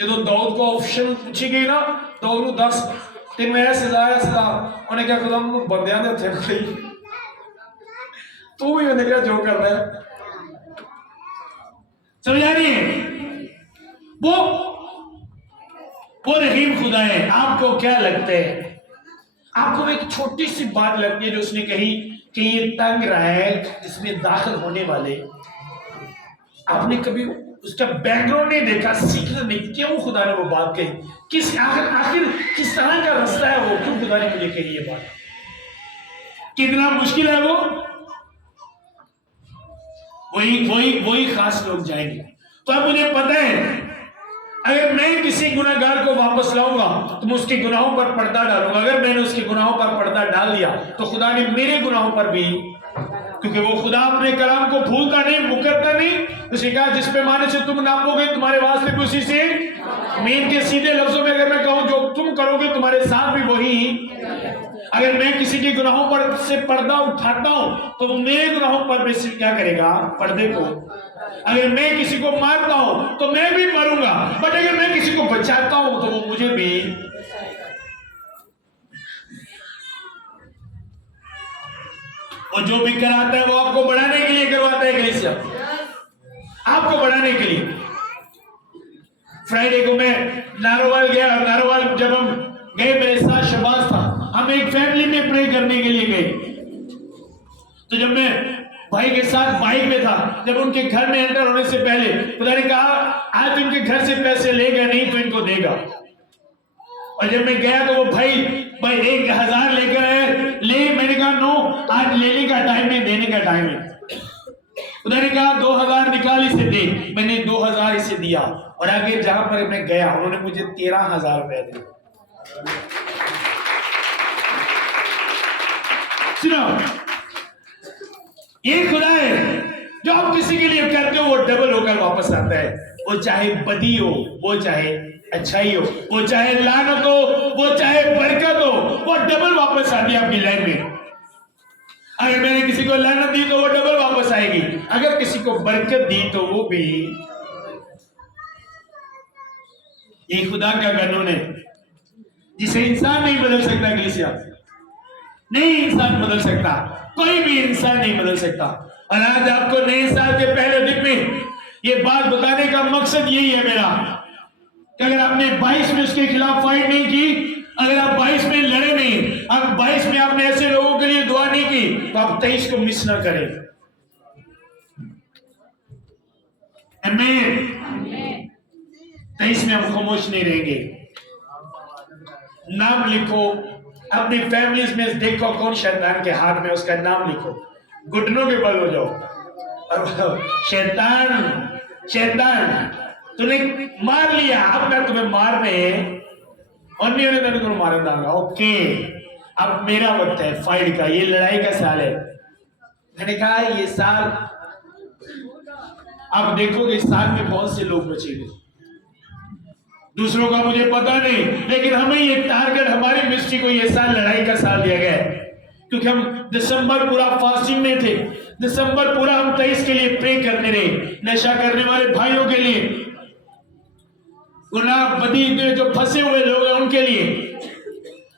जो दाऊद को ऑप्शन पूछी गई ना, दाऊद को 10 ते मैं सदा उन्हें क्या खुदा बंदियां दे हथे तू भी मैंने क्या जो करना है, समझा नहीं है? वो रहीम खुदा है। आपको क्या लगता है? आपको एक छोटी सी बात लगती है जो उसने कही कि ये तंग रहा है जिसमें दाखिल होने वाले, आपने कभी उसका बैकग्राउंड नहीं देखा, सीखना नहीं, क्यों खुदा ने वो बात कही, किस आखिर किस तरह का रास्ता है वो, क्यों खुदा ने मुझे कही ये बात, कितना मुश्किल है वो। वही खास लोग जाएंगे। तो अब मुझे पता है अगर मैं किसी गुनाहगार को वापस लाऊंगा तो मैं उसके गुनाहों पर पर्दा डालूंगा। अगर मैंने उसके गुनाहों पर पर्दा डाल दिया तो खुदा ने मेरे गुनाहों पर भी, क्योंकि वो खुदा अपने कलाम को भूलता नहीं, मुकरता नहीं। उसने कहा जिस पैमाने से तुम नापोगे तुम्हारे वास्ते भी उसी से, मीन के सीधे लफ्जों में अगर मैं कहूं जो तुम करोगे तुम्हारे साथ भी वही। अगर मैं किसी के गुनाहों पर से पर्दा उठाता हूं तो वो मेरे गुनाहों पर भी क्या करेगा, पर्दे को। अगर मैं किसी को मारता हूं तो मैं भी मरूंगा, बट अगर मैं किसी को बचाता हूं तो वो मुझे भी। और जो भी कराता है वो आपको बढ़ाने के लिए करवाता है, कलीसिया आपको बढ़ाने के लिए। फ्राइडे को मैं नारोवाल गया, नारोवाल जब हम गए मेरे साथ शहबाज था, हम एक फैमिली में प्रे करने के लिए गए। तो जब मैं भाई के साथ बाइक में था, जब उनके घर में एंटर होने से पहले खुदा ने कहा आज इनके घर से पैसे लेगा नहीं तो इनको देगा। और जब मैं गया तो वो भाई 1000 लेकर आए, ले, मैंने कहा नो, आज लेने का टाइम है, देने का टाइम है। उन्होंने कहा 2000 निकाल इसे दे, मैंने 2000 इसे दिया, और आगे जहां पर मैं गया उन्होंने मुझे 13,000 रुपए दिए। सुनो, ये खुदा है जो आप किसी के लिए करते हो वो डबल होकर वापस आता है। वो चाहे बदी हो, वो चाहे अच्छाई हो, वो चाहे लानत हो, वो चाहे बरकत हो, वो डबल वापस आती है आपकी लाइफ में। अगर मैंने किसी को लानत दी तो वो डबल वापस आएगी, अगर किसी को बरकत दी तो वो भी। ये खुदा का कानून है जिसे इंसान नहीं बदल सकता, कलीसिया नहीं इंसान बदल सकता, कोई भी इंसान नहीं बदल सकता। और आज आपको नए साल के पहले दिन में ये बात बताने का मकसद यही है मेरा कि अगर आपने 22 में उसके खिलाफ फाइट नहीं की, अगर आप 22 में लड़े नहीं, अब 22 में आपने ऐसे लोगों के लिए दुआ नहीं की, तो आप 23 को मिस ना करें। आमीन। 23 में हम खामोश नहीं रहेंगे। नाम लिखो अपनी फैमिलीज में, देखो कौन शैतान के हाथ में, उसका नाम लिखो, घुटनों के बल हो जाओ और शैतान शैतान तूने मार लिया, अब मैं तुम्हें मारने और नहीं होने तुमको मार दूंगा। ओके, अब मेरा वक्त है फाइट का, ये लड़ाई का साल है। मैंने कहा ये साल अब देखोगे, इस साल में बहुत से लोग बचेंगे, दूसरों का मुझे पता नहीं, लेकिन हमें ये टारगेट, हमारी मिनिस्ट्री को ये साल लड़ाई का साल दिया गया है, क्योंकि हम दिसंबर पूरा फास्टिंग में थे। दिसंबर पूरा हम 23 के लिए प्रे करने रहे, नशा करने वाले भाइयों के लिए, गुनाह बदी में जो फंसे हुए लोग हैं उनके लिए।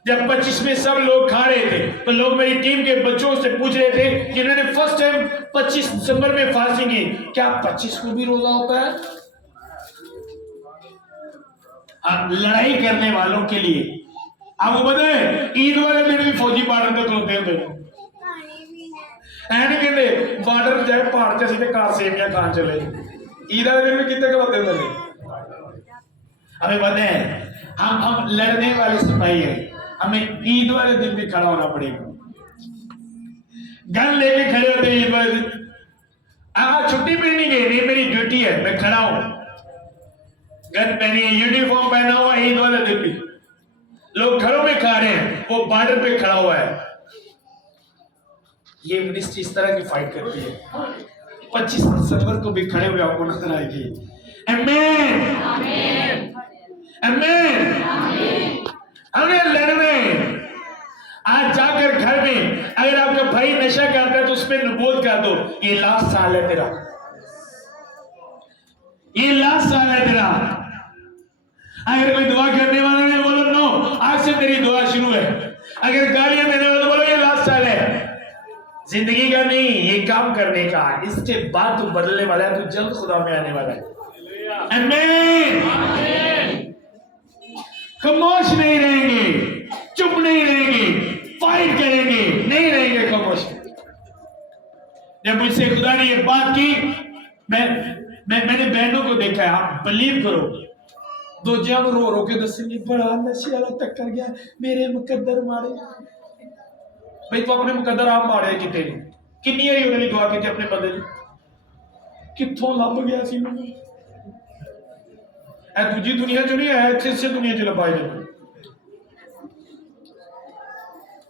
जब 25 में सब लोग खा रहे थे तो लोग मेरी टीम के बच्चों से पूछ रहे थे जिन्होंने फर्स्ट टाइम 25 दिसंबर में फास्टिंग की, क्या 25 को भी रोजा होता है? अब लड़ाई करने वालों के लिए आपको पता है, ईद वाले दिन भी फौजी बॉर्डर तक होते हैं। कहते बॉर्डर जाए पहाड़ से सीधे कार सेवियां खान चले, ईद वाले दिन भी कितने होते हैं। हमें पता है हम लड़ने वाले सिपाही हैं, हमें ईद वाले दिन भी खड़ा होना पड़ेगा। गन लेके खड़े होते हैं ईद वाले दिन। आज छुट्टी पे नहीं गई, नहीं मेरी ड्यूटी है, मैं खड़ा हूं, गन पहनी, यूनिफॉर्म पहना हुआ, ईद वाले दिन भी लोग घरों में खा रहे हैं, वो बॉर्डर पे खड़ा हुआ है। ये मिनिस्ट्री इस तरह की फाइट करती है। 25 दिसंबर को भी खड़े हुए आपको नजर आएगी। आमीन आमीन। हमें लड़ने, आज जाकर घर में अगर आपका भाई नशा करता है तो उस पर नबूद कर दो, ये लास्ट साल है तेरा, ये लास्ट साल है तेरा। अगर कोई दुआ करने वाला नहीं, बोलो नो, आज से तेरी दुआ शुरू है। अगर गालियां देने वाला तो बोलो ये लास्ट साल है, जिंदगी का नहीं, ये काम करने का, इसके बाद तू बदलने वाला है, तू जल्द खुदा में आने वाला है। आमीन। खामोश नहीं रहेंगे, चुप नहीं रहेंगे, फाइट करेंगे, नहीं रहेंगे खामोश। जब मुझसे खुदा ने ये बात की, मैंने बहनों को देखा है, आप बिलीव करो, दो जब रो रो के दसेंगे बड़ा नशे वाला टक्कर गया, मेरे मुकद्दर मारे। भाई तो अपने मुकद्दर आप मारे कितने, कितनी ही उन्होंने दुआ की थी अपने बंदे कितों लभ गया सी मैं, दूजी दुनिया चो नहीं है, इसे दुनिया च लभा जाए।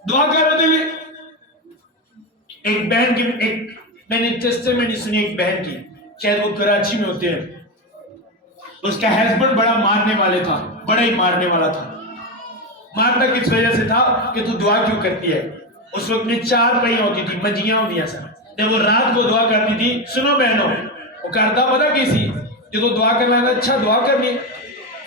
दुआ कर रहे थे। एक बहन की, एक मैंने टेस्टामेंट सुनी, एक बहन की, शायद वो कराची में होते हैं, उसका हस्बैंड बड़ा मारने वाले था, बड़ा ही मारने वाला था। मारना किस वजह से था कि तू दुआ क्यों करती है। उस वक्त में 4 पहियां होती थी, मंजियां होती सर, जब वो रात को दुआ करती थी, सुनो बहनों, वो करता पता किसी जो दुआ करना है, अच्छा दुआ करनी,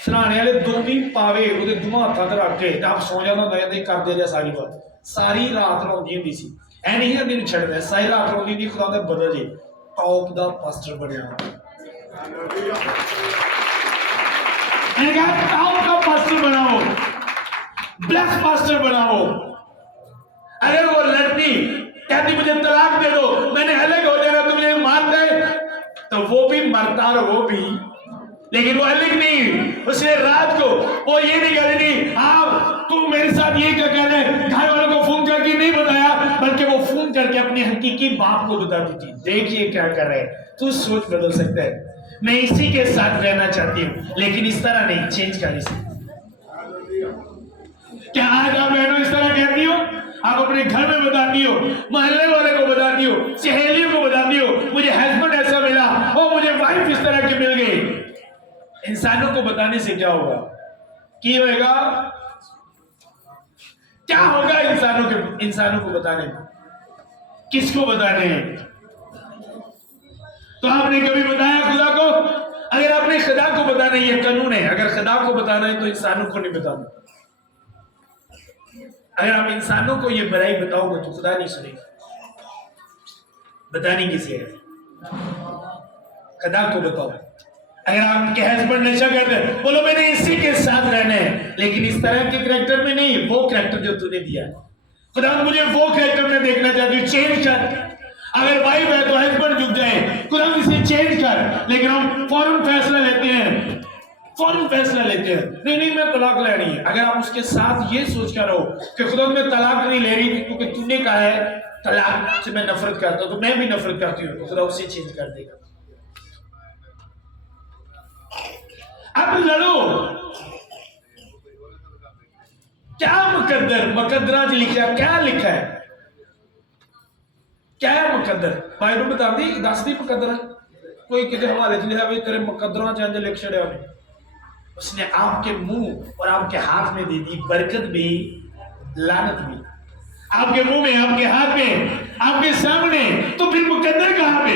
सराहने वाले 2 भी पावे वो दोनों हाथों से रख के आप सौ जाता होता है, कर दे सारी बात, सारी रात रोंदी होंदी सी, ऐ नहीं दिन छड़दा, सारी रात रोंदी थी, खुदा दा बदल जे टॉप दा पास्टर बनया। मैंने कहा टॉप का पास्टर बनाओ, ब्लैक पास्टर बनाओ। अरे वो लड़की कहती मुझे तलाक दे दो, मैंने अलग हो जाना, तुम मुझे मार दे, तो वो भी मरता और वो भी, लेकिन वो अलग नहीं। उसने रात को वो ये नहीं कर रही, हाँ तू मेरे साथ ये क्या कर रहे, घर वालों को फोन करके नहीं बताया, बल्कि वो फोन करके अपने हकीकी बाप को बताती थी, देखिए क्या कर रहे हैं, तू सोच बदल सकता है, मैं इसी के साथ रहना चाहती हूँ, लेकिन इस तरह नहीं, चेंज कर सकती। क्या आज आप बहनों इस तरह कहती हो? आप अपने घर में बताती हो, मोहल्ले वाले को बताती हो, सहेलियों को बताती हो, मुझे हस्बैंड ऐसा मिला और मुझे वाइफ इस तरह की मिल गई। इंसानों को बताने से क्या होगा? क्या होगा? क्या होगा इंसानों को बताने में? किसको बताने हैं? तो आपने कभी बताया खुदा को? अगर आपने खुदा को बताना, ये कानून है, अगर खुदा को बताना है तो इंसानों को नहीं बताना। अगर आप इंसानों को ये बुराई बताओगे तो खुदा नहीं सुनेगा। बतानी किसी है, खुदा को बताओ। अगर आपके हस्बैंड नशा करते हैं, बोलो मैंने इसी के साथ रहना है, लेकिन इस तरह के करैक्टर में नहीं, वो करैक्टर जो तूने दिया खुदा मुझे वो करैक्टर में देखना चाहती हूँ, चेंज कर। अगर वाइफ है तो हस्बैंड झुक जाए, खुदा इसे चेंज कर। लेकिन हम फौरन फैसला लेते हैं, फौरन फैसला लेते हैं, नहीं नहीं मैं तलाक लेनी है। अगर आप उसके साथ ये सोच कर रहो कि खुदा मैं तलाक नहीं ले रही क्योंकि तूने कहा है तलाक से मैं नफरत करता हूं, तो मैं भी नफरत करती हूँ, तो खुदा उसे चेंज कर देगा। अब लड़ो। क्या मुकद्दर मुकद्दरा लिखा, क्या लिखा है, क्या है मुकद्दर? बाइबल बता दी, दस दी मुकद्दर कोई किसी हवाले च लिखा भाई तेरे मुकद्दरों च लिख छड़िया उसने आपके मुंह और आपके हाथ में दे दी बरकत भी लानत भी, आपके मुंह में, आपके हाथ में, आपके सामने। तो फिर मुकद्दर कहां पे?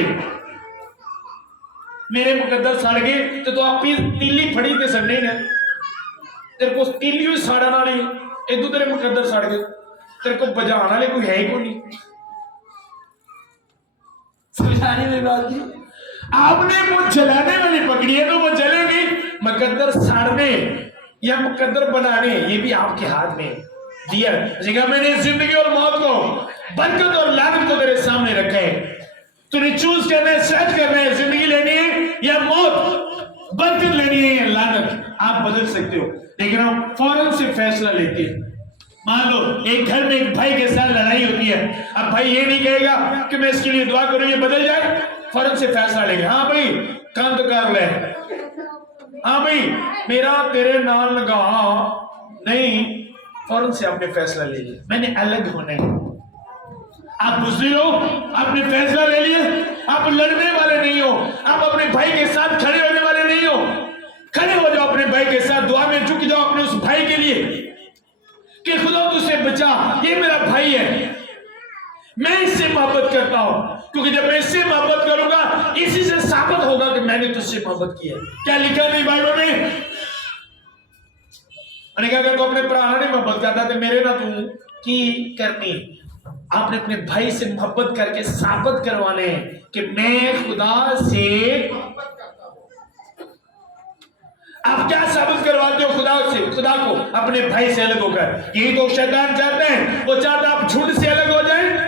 मेरे मुकद्दर सड़ गए तो आप तीली फड़ी ते सड़ने ने, तेरे को तीली हुई साड़न वाली, इदू तेरे मुकद्दर सड़ गए, तेरे को बजाने वाले कोई है ही कोई नहीं। समझाने में बात की, आपने वो जलाने वाली पकड़ी है तो वो जलेगी। मुकद्दर साड़ने या मुकद्दर बनाने ये भी आपके हाथ में दिया। जगह मैंने जिंदगी और मौत को, बरकत और लानत को तेरे सामने रखा है, तूने चूज करना है, सेट करना है, जिंदगी लेनी है या मौत, बरकत लेनी है या लानत। आप बदल सकते हो, लेकिन हम फौरन से फैसला लेते हैं। मान लो एक घर में एक भाई के साथ लड़ाई होती है, अब भाई ये नहीं कहेगा कि मैं इसके लिए दुआ करूं ये बदल जाए, फौरन से फैसला लेंगे, हाँ भाई काम तो कर ले, हाँ भाई मेरा तेरे नाल लगा नहीं, फौरन से आपने फैसला ले लिया मैंने अलग होना है। आप बुजुर्ग हो, आपने फैसला ले लिया, आप लड़ने वाले नहीं हो, आप अपने भाई के साथ खड़े होने वाले नहीं हो। खड़े हो जाओ अपने भाई के साथ, दुआ में झुक जाओ अपने उस भाई के लिए कि खुदा तुझसे बचा, ये मेरा भाई है, मैं इससे मोहब्बत करता हूं, क्योंकि जब मैं इससे मोहब्बत करूंगा इसी से साबित होगा कि मैंने तुझसे मोहब्बत की है। क्या लिखा नहीं बाइबल में? मैंने कहा अगर तू अपने भरा ने मोहब्बत करता तो मेरे ना तू की करनी। आपने अपने भाई से मोहब्बत करके साबित करवाने कि मैं खुदा से, आप क्या साबित करवाते हो खुदा से? खुदा को अपने भाई से अलग होकर। यही तो शैतान चाहते हैं, वो चाहता आप झुंड से अलग हो जाए,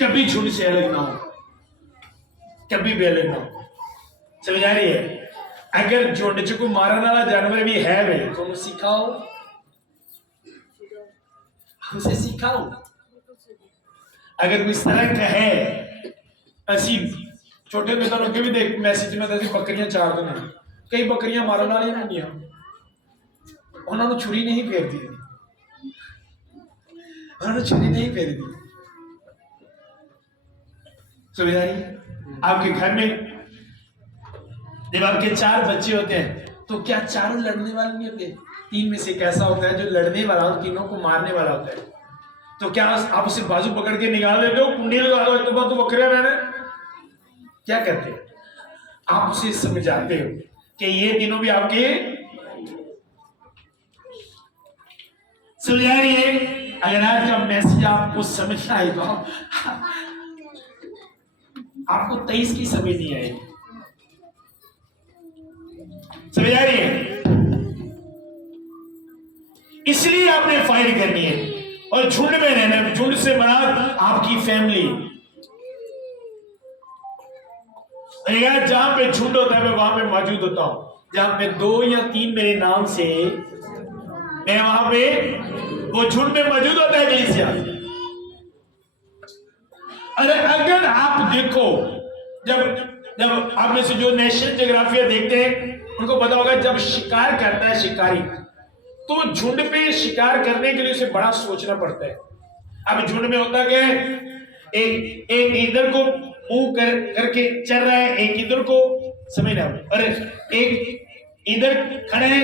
कभी झुंड से अलग ना हो, कभी भी अलग ना हो। समझ आ रही है? अगर झुंड को मारने वाला जानवर भी है वे तो उन्हें सिखाओ, हमसे सिखाओ। अगर कोई इस तरह का है, असीम छोटे में तो भी देख मैसेज में तो बकरियां चार दिन, कई बकरियां मारने वाली नहीं, उन्होंने छुरी नहीं फेर दी, उन्होंने छुरी नहीं फेर दी। समझ आ रही? आपके घर में जब आपके 4 बच्चे होते हैं तो क्या चारों लड़ने वाले नहीं होते? 3 में से एक ऐसा होता है जो लड़ने वाला और तीनों को मारने वाला होता है। तो क्या आप उसे बाजू पकड़ के निकाल देते हो, कुंडी लगा दो, तो बात तो बकरियां रहने? क्या करते हैं? आप उसे समझाते हो कि ये तीनों भी आपके। समझ आ रही है? अगर आज का मैसेज आपको समझ आए तो आपको 23 की समझ नहीं आएगी। समझ आ रही है? इसलिए आपने फाइट करनी है और झुंड में रहना है। झुंड से मराद आपकी फैमिली। जहां पे झुंड होता है मैं वहां पे मौजूद होता हूं, जहां पे 2 या 3 मेरे नाम से, मैं वहां पे वो झुंड में मौजूद होता है कलीसिया। अरे अगर आप देखो, जब आप में से जो नेशनल ज्योग्राफिया देखते हैं उनको पता होगा, जब शिकार करता है शिकारी तो झुंड पे शिकार करने के लिए उसे बड़ा सोचना पड़ता है। अब झुंड में होता क्या है, एक इधर को मुंह करके चल रहा है, एक इधर को, समझ रहे हो, अरे एक इधर खड़ा है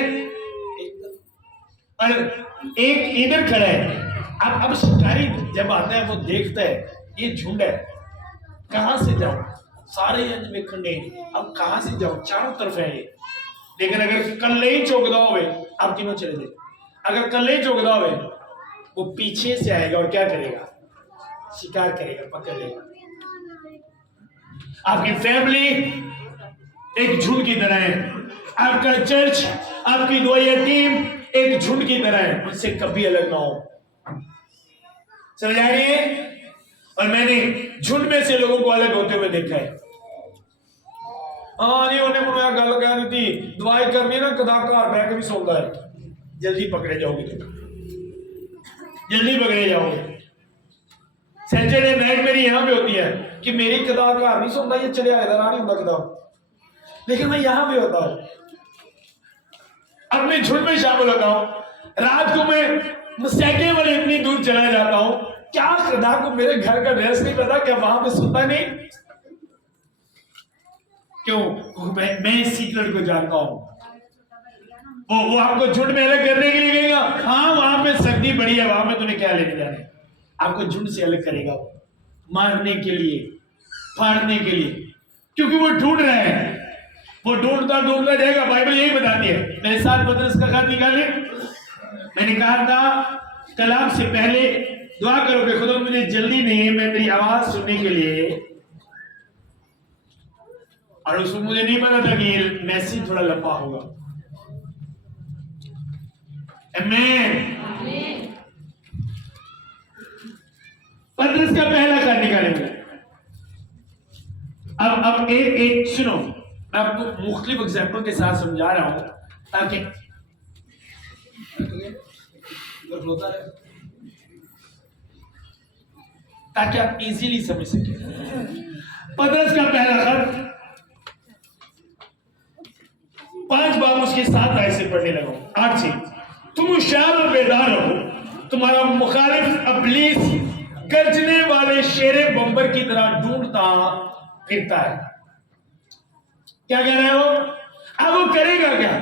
और एक इधर खड़ा है। अब शिकारी जब आता है वो देखता है ये झुंड है, कहां से जाओ, सारे में खंडे, अब कहां से जाओ, चारों तरफ है ये। लेकिन अगर कल्ले ही चौकदा हो आप तीनों चले जाए, अगर कल्ले ही चौकदा हो वो पीछे से आएगा और क्या करेगा, शिकार करेगा, पकड़ लेगा। आपकी फैमिली एक झुंड की तरह है, आपका चर्च, आपकी दुआया टीम एक झुंड की तरह है, मुझसे कभी अलग ना हो। समझ आ रही है? और मैंने झुंड में से लोगों को अलग होते हुए देखा है। हाँ नहीं, उन्हें मुझे गल कह दी थी, दवाई करनी ना कदा घर बह के भी सौंदा है, जल्दी पकड़े जाओगे, जल्दी पकड़े जाओगे। सैटरडे नाइट मेरी यहां पे होती है कि मेरी कदा घर नहीं सौंदा, ये चले आए नहीं होता कदा, लेकिन मैं यहां पे होता हूं, अपने झुंड में शामिल होता हूं। रात को मैं मसैके वाले इतनी दूर चला जाता हूं, क्या कदा को मेरे घर का ड्रेस नहीं पता, क्या वहां पे सुनता नहीं? क्यों? मैं इस सीक्रेट को जानता हूं। वो आपको झुंड में अलग करने के लिए कहेगा, हाँ वहां पे सर्दी बड़ी है, वहां पे तूने क्या लेने जाने, आपको झुंड से अलग करेगा, मारने के लिए, फाड़ने के लिए, क्योंकि वो ढूंढ रहा है, वो ढूंढता ढूंढता जाएगा। बाइबल यही बताती है। मेरे साथ पतरस का खत निकाले, मैंने कहा था कल आपसे पहले दुआ करो कि खुदा मुझे जल्दी नहीं, मैं तेरी आवाज सुनने के लिए, और उसमें मुझे नहीं पता था कि ये मैसेज थोड़ा लंबा होगा। आमीन। पतरस का पहला खत निकालेंगे। अब एक सुनो, मैं आपको मुख्तलिफ एग्जाम्पल के साथ समझा रहा हूं ताकि आप इजीली समझ सके। पतरस का पहला खत 5 बाब उसके 7 आयत से पढ़ने लगा। 8 से, तुम होशियार और बेदार रहो, तुम्हारा मुखालिफ इब्लीस गर्जने वाले शेरे बम्बर की तरह ढूंढता फिरता है। क्या कह रहे हो? अब वो करेगा क्या?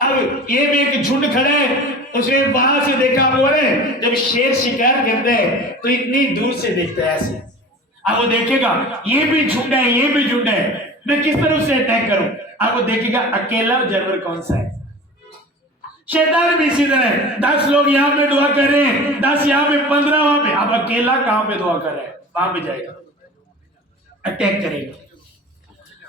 अब ये भी एक झुंड खड़ा है, उसने वहां से देखा, बोले जब शेर शिकार करते हैं तो इतनी दूर से देखता है ऐसे। अब वो देखेगा ये भी झुंड है, ये भी झुंड है, मैं किस तरह से अटैक करूं? अब वो देखेगा अकेला जानवर कौन सा है। शैतान भी इसी तरह, 10 लोग यहाँ पे दुआ कर रहे हैं, 10 यहाँ पे, 15 वहां पे, अब अकेला कहां पे दुआ कर रहा है? वहां पे जाएगा, अटैक करेगा।